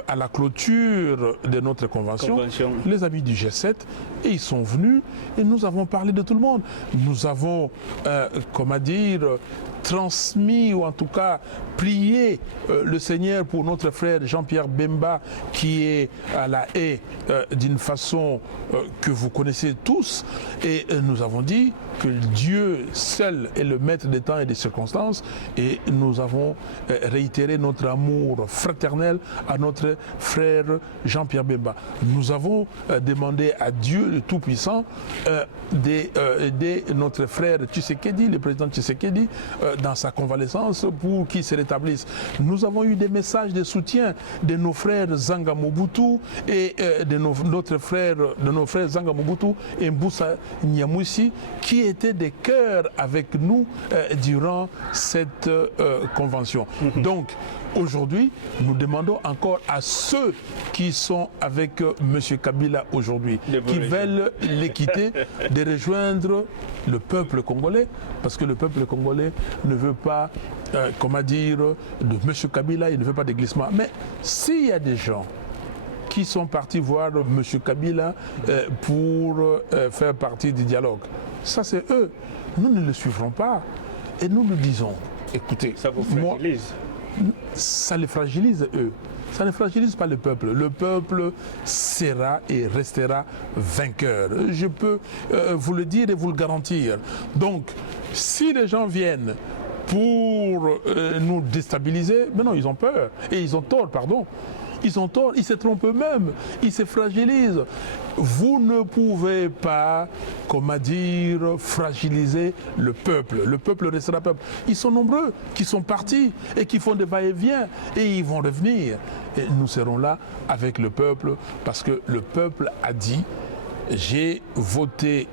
à la clôture de notre convention, les amis du G7, et ils sont venus et nous avons parlé de tout le monde. Nous avons, comment dire, transmis ou en tout cas prié le Seigneur pour notre frère Jean-Pierre Bemba qui est à la haie d'une façon que vous connaissez tous, et nous avons dit que Dieu seul est le maître des temps et des circonstances, et nous avons réitéré notre amour fraternel à notre frère Jean-Pierre Bemba. Nous avons demandé à Dieu le Tout-Puissant d'aider notre frère Tshisekedi, le président Tshisekedi, dans sa convalescence pour qu'il se rétablisse. Nous avons eu des messages de soutien de nos frères Zanga Mobutu et de nos frères Zanga Mobutu et Mboussa Nyamwisi qui étaient des cœurs avec nous durant cette convention. Donc, aujourd'hui, nous demandons encore à ceux qui sont avec M. Kabila aujourd'hui, qui veulent les quitter, de rejoindre le peuple congolais, parce que le peuple congolais ne veut pas, comment dire, de M. Kabila, il ne veut pas de glissement. Mais s'il y a des gens qui sont partis voir M. Kabila pour faire partie du dialogue, ça c'est eux. Nous ne le suivrons pas. Et nous nous disons, écoutez, ça vous fragilise. Ça les fragilise eux. Ça ne fragilise pas le peuple. Le peuple sera et restera vainqueur. Je peux vous le dire et vous le garantir. Donc, si les gens viennent pour nous déstabiliser, mais non, ils ont peur. Et ils ont tort, pardon. Ils ont tort, ils se trompent eux-mêmes, ils se fragilisent. Vous ne pouvez pas, comment dire, fragiliser le peuple. Le peuple restera peuple. Ils sont nombreux qui sont partis et qui font des va-et-vient et ils vont revenir. Et nous serons là avec le peuple parce que le peuple a dit « J'ai voté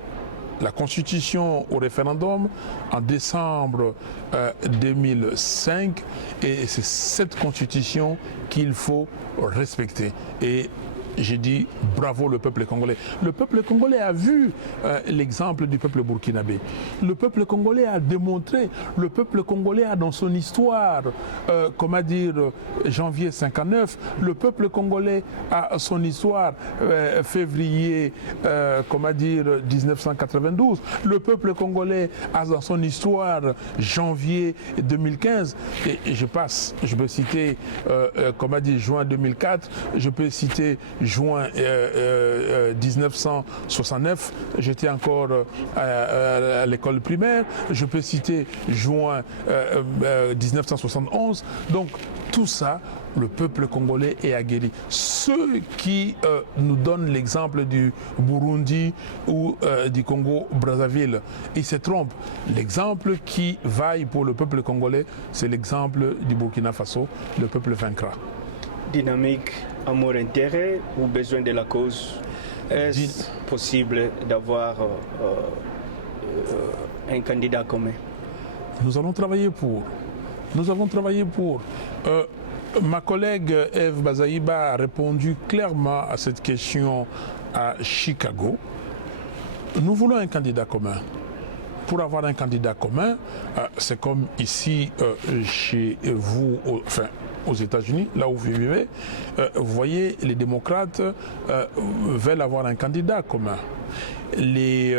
la Constitution au référendum en décembre 2005 et c'est cette Constitution qu'il faut respecter. » Et j'ai dit bravo le peuple congolais. Le peuple congolais a vu l'exemple du peuple burkinabé. Le peuple congolais a démontré, le peuple congolais a dans son histoire, comment dire, janvier 59, le peuple congolais a son histoire, février, comment dire, 1992. Le peuple congolais a dans son histoire, janvier 2015. Et je passe, je peux citer, comment dire, juin 2004, je peux citer juin 1969, j'étais encore à l'école primaire. Je peux citer juin 1971. Donc tout ça, le peuple congolais est aguerri. Ceux qui nous donnent l'exemple du Burundi ou du Congo-Brazzaville, ils se trompent. L'exemple qui vaille pour le peuple congolais, c'est l'exemple du Burkina Faso. Le peuple vaincra. Dynamique, amour, intérêt ou besoin de la cause? Est-ce possible d'avoir un candidat commun? Nous allons travailler pour. Nous avons travaillé pour. Ma collègue Eve Bazaïba a répondu clairement à cette question à Chicago. Nous voulons un candidat commun. Pour avoir un candidat commun, c'est comme ici chez vous, enfin aux États-Unis, là où vous vivez, vous voyez, les démocrates veulent avoir un candidat commun. Les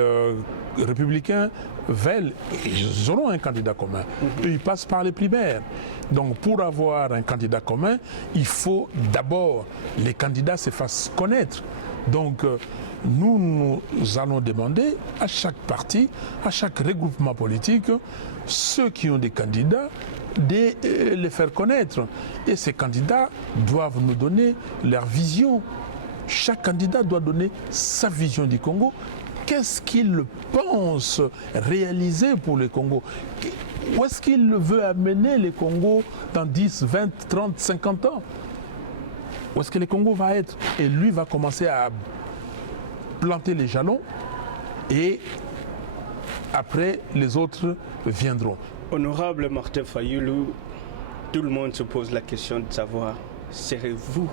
républicains veulent, ils auront un candidat commun. Ils passent par les primaires. Donc pour avoir un candidat commun, il faut d'abord les candidats se fassent connaître. Donc nous allons demander à chaque parti, à chaque regroupement politique, ceux qui ont des candidats, de les faire connaître. Et ces candidats doivent nous donner leur vision. Chaque candidat doit donner sa vision du Congo. qu'est-ce qu'il pense réaliser pour le Congo? Où est-ce qu'il veut amener le Congo dans 10, 20, 30, 50 ans? Où est-ce que le Congo va être? Et lui va commencer à planter les jalons et après les autres viendront. Honorable Martin Fayulu, tout le monde se pose la question de savoir, serez-vous,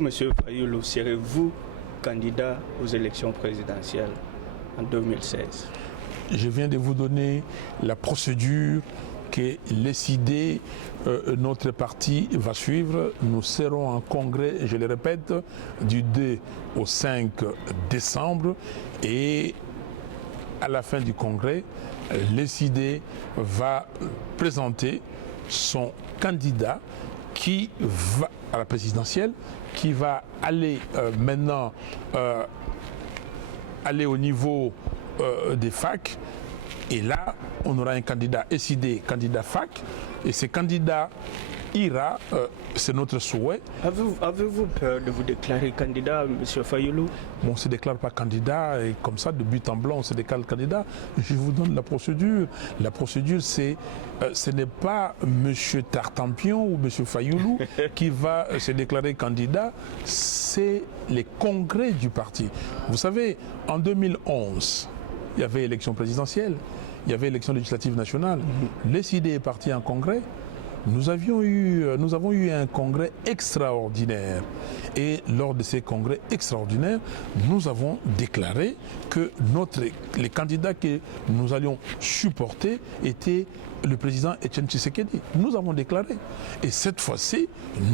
monsieur Fayulu, serez-vous candidat aux élections présidentielles en 2016? Je viens de vous donner la procédure que l'ESID, notre parti, va suivre. Nous serons en congrès, je le répète, du 2 au 5 décembre. Et à la fin du congrès, l'ESID va présenter son candidat qui va à la présidentielle, qui va aller maintenant aller au niveau des facs, et là on aura un candidat SID, candidat fac, et ce candidat ira, c'est notre souhait. Avez-vous peur de vous déclarer candidat, M. Fayulu? On ne se déclare pas candidat et comme ça, de but en blanc, on se déclare candidat. Je vous donne la procédure. La procédure, c'est, ce n'est pas M. Tartampion ou M. Fayulu qui va se déclarer candidat, c'est les congrès du parti. Vous savez, en 2011, il y avait élection présidentielle, il y avait élection législative nationale. L'ESID est parti en congrès. Nous avons eu un congrès extraordinaire. Et lors de ces congrès extraordinaires, nous avons déclaré que les candidats que nous allions supporter étaient le président Etienne Tshisekedi. Nous avons déclaré. Et cette fois-ci,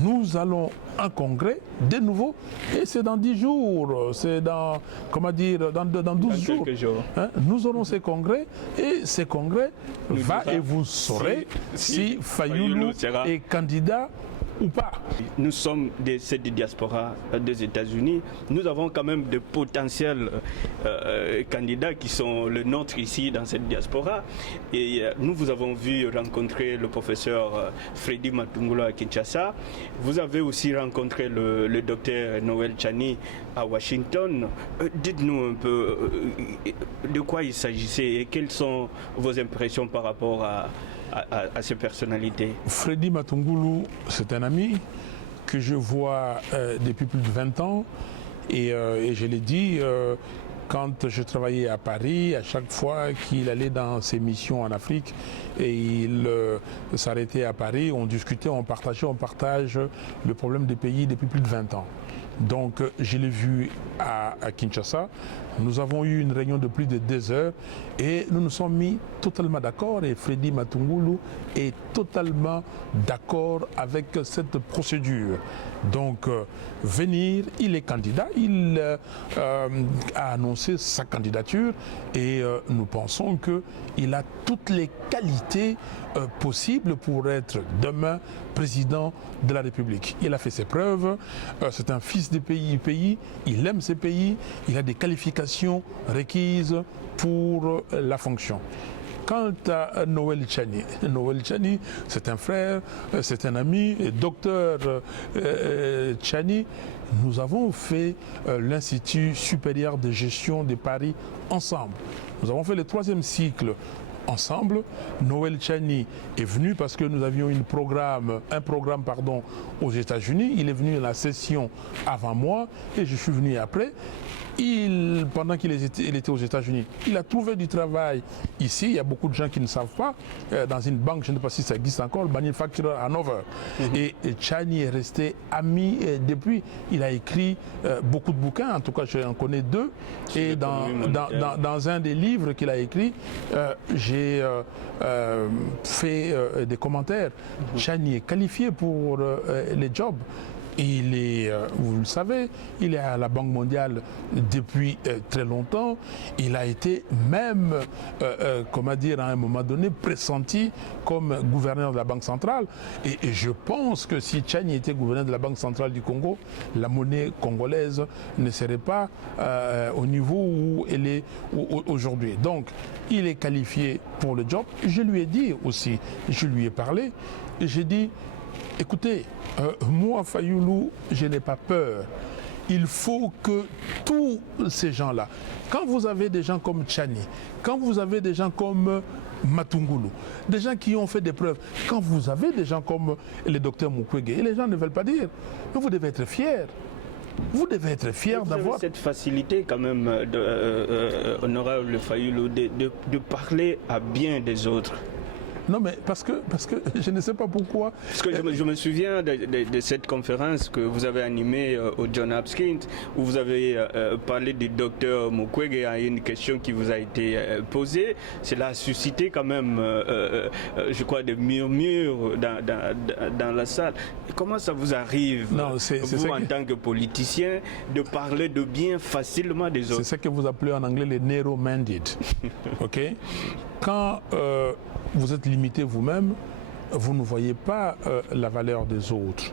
nous allons un congrès de nouveau. Et c'est dans 10 jours, c'est dans, comment dire, dans 12 jours. Hein? Nous aurons ces congrès et ces congrès et vous saurez si Fayulu est candidat ou pas. Nous sommes de cette diaspora des États-Unis. Nous avons quand même de potentiels candidats qui sont le nôtre ici dans cette diaspora. Et nous vous avons vu rencontrer le professeur Freddy Matungulu à Kinshasa. Vous avez aussi rencontré le docteur Noël Tchani à Washington. Dites-nous un peu de quoi il s'agissait et quelles sont vos impressions par rapport à ces personnalités. Freddy Matungulu, c'est un ami que je vois depuis plus de 20 ans et je l'ai dit, quand je travaillais à Paris, à chaque fois qu'il allait dans ses missions en Afrique et il s'arrêtait à Paris, on discutait, on partage le problème des pays depuis plus de 20 ans. Donc je l'ai vu à Kinshasa. Nous avons eu une réunion de plus de 2 heures et nous nous sommes mis totalement d'accord et Freddy Matungulu est totalement d'accord avec cette procédure. Donc venir, il est candidat, il a annoncé sa candidature et nous pensons qu'il a toutes les qualités possibles pour être demain président de la République. Il a fait ses preuves, c'est un fils du pays, il aime ses pays, il a des qualifications requises pour la fonction. Quant à Noël Tchani, c'est un frère, c'est un ami, et docteur Tchani, nous avons fait l'Institut supérieur de gestion de Paris ensemble. Nous avons fait le 3e cycle ensemble. Noël Tchani est venu parce que nous avions un programme aux États-Unis. Il est venu à la session avant moi et je suis venu après. Pendant qu'il était aux États-Unis, il a trouvé du travail ici. Il y a beaucoup de gens qui ne savent pas. Dans une banque, je ne sais pas si ça existe encore, le Manufacturer Hanover. Et Tchani est resté ami depuis. Il a écrit beaucoup de bouquins, en tout cas j'en connais 2. Et dans un des livres qu'il a écrit, j'ai fait des commentaires. Tchani est qualifié pour les jobs. Il est, vous le savez, il est à la Banque mondiale depuis très longtemps. Il a été même, comment dire, à un moment donné, pressenti comme gouverneur de la Banque centrale. Et je pense que si Tchani était gouverneur de la Banque centrale du Congo, la monnaie congolaise ne serait pas au niveau où elle est aujourd'hui. Donc, il est qualifié pour le job. Je lui ai dit aussi, je lui ai parlé, et j'ai dit, écoutez, moi, Fayulu, je n'ai pas peur. il faut que tous ces gens-là, quand vous avez des gens comme Tchani, quand vous avez des gens comme Matungulu, des gens qui ont fait des preuves, quand vous avez des gens comme le docteur Mukwege, et les gens ne veulent pas dire, mais vous devez être fiers. Vous devez être fiers d'avoir cette facilité quand même, honorable Fayulu, de parler à bien des autres. Non, mais parce que je ne sais pas pourquoi. Parce que je me souviens de cette conférence que vous avez animée au John Hopkins, où vous avez parlé du docteur Mukwege à une question qui vous a été posée. Cela a suscité quand même, je crois, des murmures dans la salle. Et comment ça vous arrive, vous en tant que politicien, de parler de bien facilement des autres? C'est ce que vous appelez en anglais les narrow-minded. OK? Quand vous êtes limité vous-même, vous ne voyez pas la valeur des autres.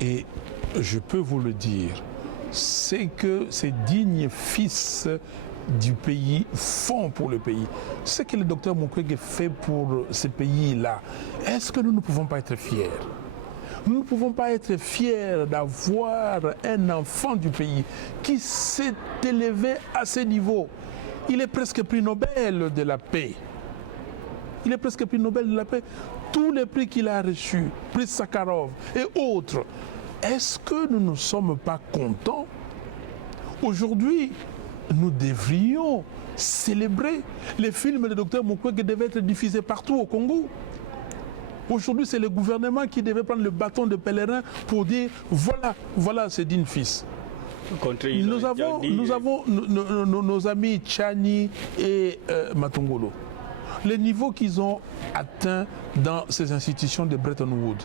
Et je peux vous le dire, c'est que ces dignes fils du pays font pour le pays. Ce que le docteur Mukwege fait pour ce pays-là, est-ce que nous ne pouvons pas être fiers? Nous ne pouvons pas être fiers d'avoir un enfant du pays qui s'est élevé à ce niveau. Il est presque prix Nobel de la paix. Il est presque prix Nobel de la paix. Tous les prix qu'il a reçus, prix Sakharov et autres, est-ce que nous ne sommes pas contents? Aujourd'hui, nous devrions célébrer. Les films de Dr Mukwege devaient être diffusés partout au Congo. Aujourd'hui, c'est le gouvernement qui devait prendre le bâton de pèlerin pour dire voilà ces dignes fils. Nous avons nos amis Tchani et Matungulu. Les niveaux qu'ils ont atteints dans ces institutions de Bretton Woods,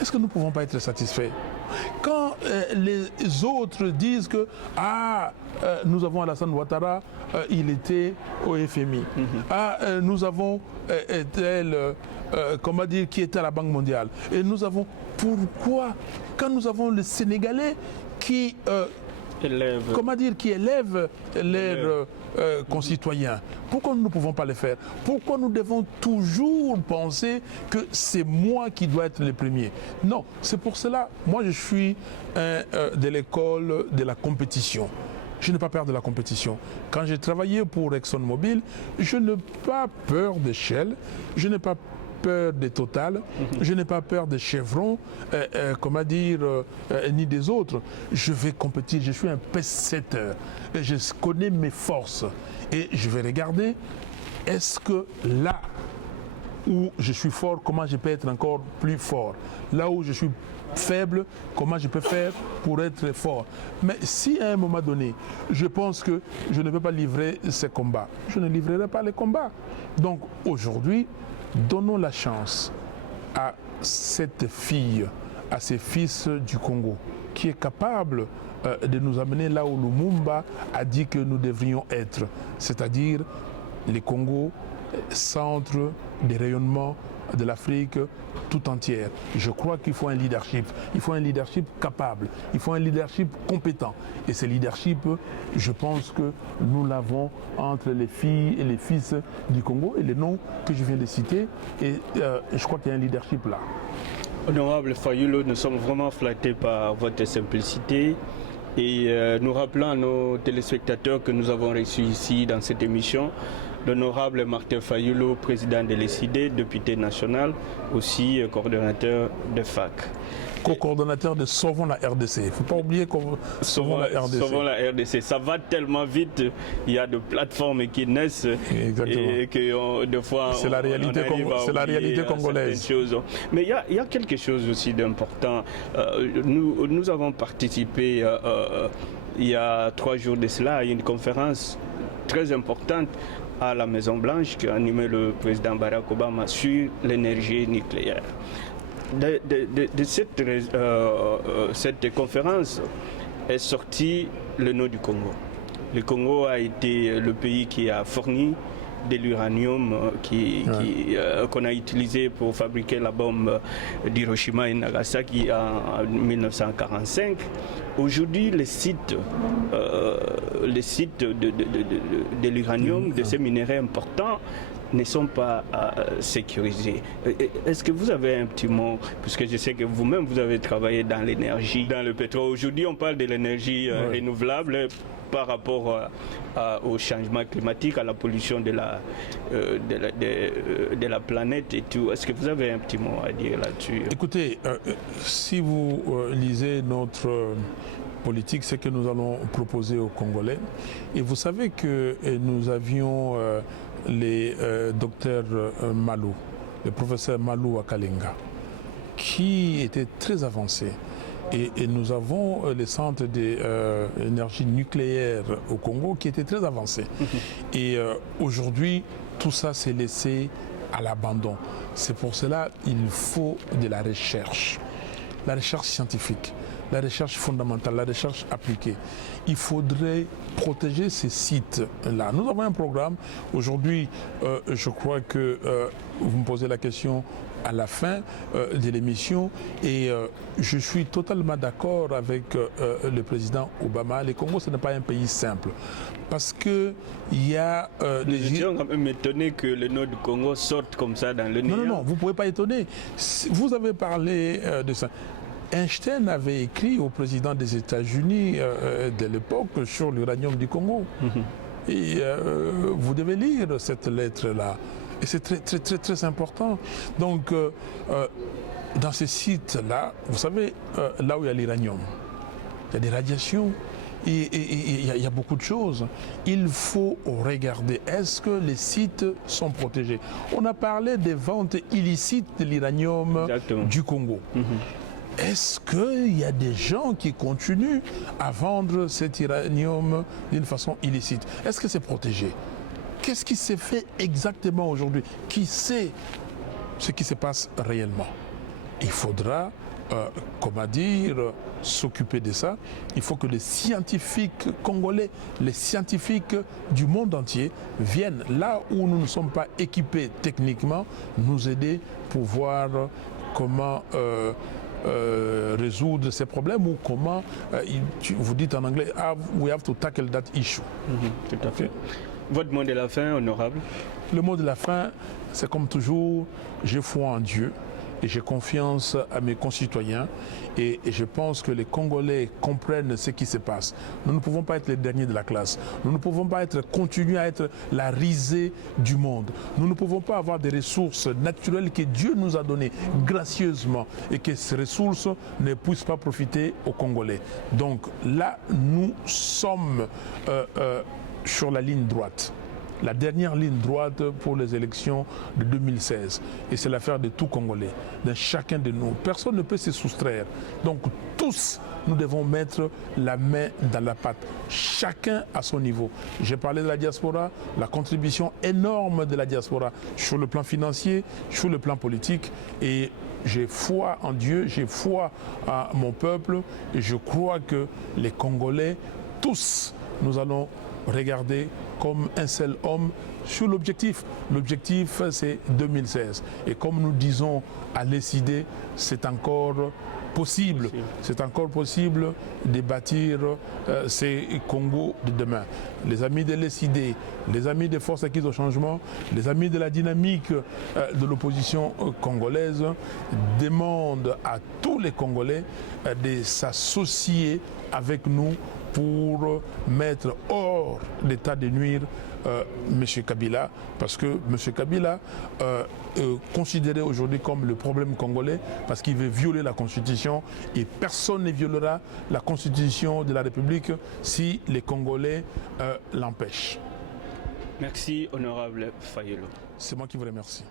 est-ce que nous ne pouvons pas être satisfaits? Quand les autres disent que nous avons Alassane Ouattara, il était au FMI. Nous avons comment dire, qui était à la Banque mondiale. Et nous avons, pourquoi, quand nous avons les Sénégalais qui élèvent leurs concitoyens, pourquoi nous ne pouvons pas le faire? Pourquoi nous devons toujours penser que c'est moi qui dois être le premier? Non, c'est pour cela, moi je suis de l'école de la compétition. Je n'ai pas peur de la compétition. Quand j'ai travaillé pour ExxonMobil, je n'ai pas peur de Shell, je n'ai pas peur de Total, je n'ai pas peur de Chevron, ni des autres. Je vais compétir, je suis un pace-setter, je connais mes forces et je vais regarder, est-ce que là où je suis fort, comment je peux être encore plus fort? Là où je suis faible, comment je peux faire pour être fort? Mais si à un moment donné, je pense que je ne peux pas livrer ces combats, je ne livrerai pas les combats. Donc aujourd'hui, donnons la chance à cette fille, à ces fils du Congo, qui est capable de nous amener là où Lumumba a dit que nous devrions être, c'est-à-dire les Congos, centre de rayonnement de l'Afrique tout entière. Je crois qu'il faut un leadership capable, il faut un leadership compétent. Et ce leadership, je pense que nous l'avons entre les filles et les fils du Congo et les noms que je viens de citer. Et je crois qu'il y a un leadership là. Honorable Fayulu, nous sommes vraiment flattés par votre simplicité. Et nous rappelons à nos téléspectateurs que nous avons reçu ici dans cette émission l'honorable Martin Fayulu, président de l'ECID, député national, aussi coordonnateur de FAC. Co-coordonnateur de Sauvons la RDC. Il ne faut pas oublier qu'on Sauvons la RDC. Sauvons la RDC. Ça va tellement vite. Il y a de plateformes qui naissent. Exactement. Et que des fois, c'est la réalité, congolaise. Mais il y a quelque chose aussi d'important. Nous avons participé il y a 3 jours de cela à une conférence très importante à la Maison-Blanche qui a animé le président Barack Obama sur l'énergie nucléaire. De cette conférence est sorti le nom du Congo. Le Congo a été le pays qui a fourni de l'uranium qu'on a utilisé pour fabriquer la bombe d'Hiroshima et Nagasaki en 1945. Aujourd'hui, les sites de l'uranium, de ces minéraux importants, ne sont pas sécurisés. Est-ce que vous avez un petit mot, puisque je sais que vous-même vous avez travaillé dans l'énergie, dans le pétrole. Aujourd'hui, on parle de l'énergie renouvelable par rapport au changement climatique, à la pollution de la planète et tout. Est-ce que vous avez un petit mot à dire là-dessus? Écoutez, si vous lisez notre politique, c'est que nous allons proposer aux Congolais. Et vous savez que nous avions les docteurs Malou, le professeur Malou à Kalinga, qui était très avancé. Et nous avons les centres d'énergie nucléaire au Congo qui étaient très avancés. Et aujourd'hui, tout ça s'est laissé à l'abandon. C'est pour cela qu'il faut de la recherche scientifique, la recherche fondamentale, la recherche appliquée. Il faudrait protéger ces sites-là. Nous avons un programme. Aujourd'hui, je crois que vous me posez la question à la fin de l'émission et je suis totalement d'accord avec le président Obama. Le Congo, ce n'est pas un pays simple parce que il y a des gens quand même étonnés que le nord du Congo sorte comme ça dans le néant. Non, vous ne pouvez pas étonner. Vous avez parlé de ça. Einstein avait écrit au président des États-Unis de l'époque sur l'uranium du Congo. Et vous devez lire cette lettre-là. Et c'est très important. Donc, dans ces sites-là, vous savez, là où il y a l'uranium, il y a des radiations, et il y a beaucoup de choses. Il faut regarder, est-ce que les sites sont protégés? On a parlé des ventes illicites de l'uranium du Congo. Est-ce qu'il y a des gens qui continuent à vendre cet uranium d'une façon illicite? Est-ce que c'est protégé? Qu'est-ce qui s'est fait exactement aujourd'hui? Qui sait ce qui se passe réellement? Il faudra, comment dire, s'occuper de ça. Il faut que les scientifiques congolais, les scientifiques du monde entier viennent là où nous ne sommes pas équipés techniquement, nous aider pour voir comment résoudre ces problèmes ou comment, vous dites en anglais, we have to tackle that issue. Tout à fait. Votre mot de la fin, honorable? Le mot de la fin, c'est comme toujours, j'ai foi en Dieu et j'ai confiance à mes concitoyens et je pense que les Congolais comprennent ce qui se passe. Nous ne pouvons pas être les derniers de la classe. Nous ne pouvons pas continuer à être la risée du monde. Nous ne pouvons pas avoir des ressources naturelles que Dieu nous a données gracieusement et que ces ressources ne puissent pas profiter aux Congolais. Donc là, nous sommes sur la ligne droite. La dernière ligne droite pour les élections de 2016. Et c'est l'affaire de tout Congolais, de chacun de nous. Personne ne peut se soustraire. Donc tous, nous devons mettre la main dans la pâte. Chacun à son niveau. J'ai parlé de la diaspora, la contribution énorme de la diaspora sur le plan financier, sur le plan politique. Et j'ai foi en Dieu, j'ai foi à mon peuple. Et je crois que les Congolais, tous, nous allons regarder comme un seul homme sur l'objectif. L'objectif, c'est 2016. Et comme nous disons à l'ECID, c'est encore possible. C'est encore possible de bâtir ces Congo de demain. Les amis de l'ECID, les amis des forces acquises au changement, les amis de la dynamique de l'opposition congolaise demandent à tous les Congolais de s'associer avec nous pour mettre hors d'état de nuire M. Kabila, parce que M. Kabila est considéré aujourd'hui comme le problème congolais, parce qu'il veut violer la Constitution, et personne ne violera la Constitution de la République si les Congolais l'empêchent. Merci, honorable Fayulu. C'est moi qui vous remercie.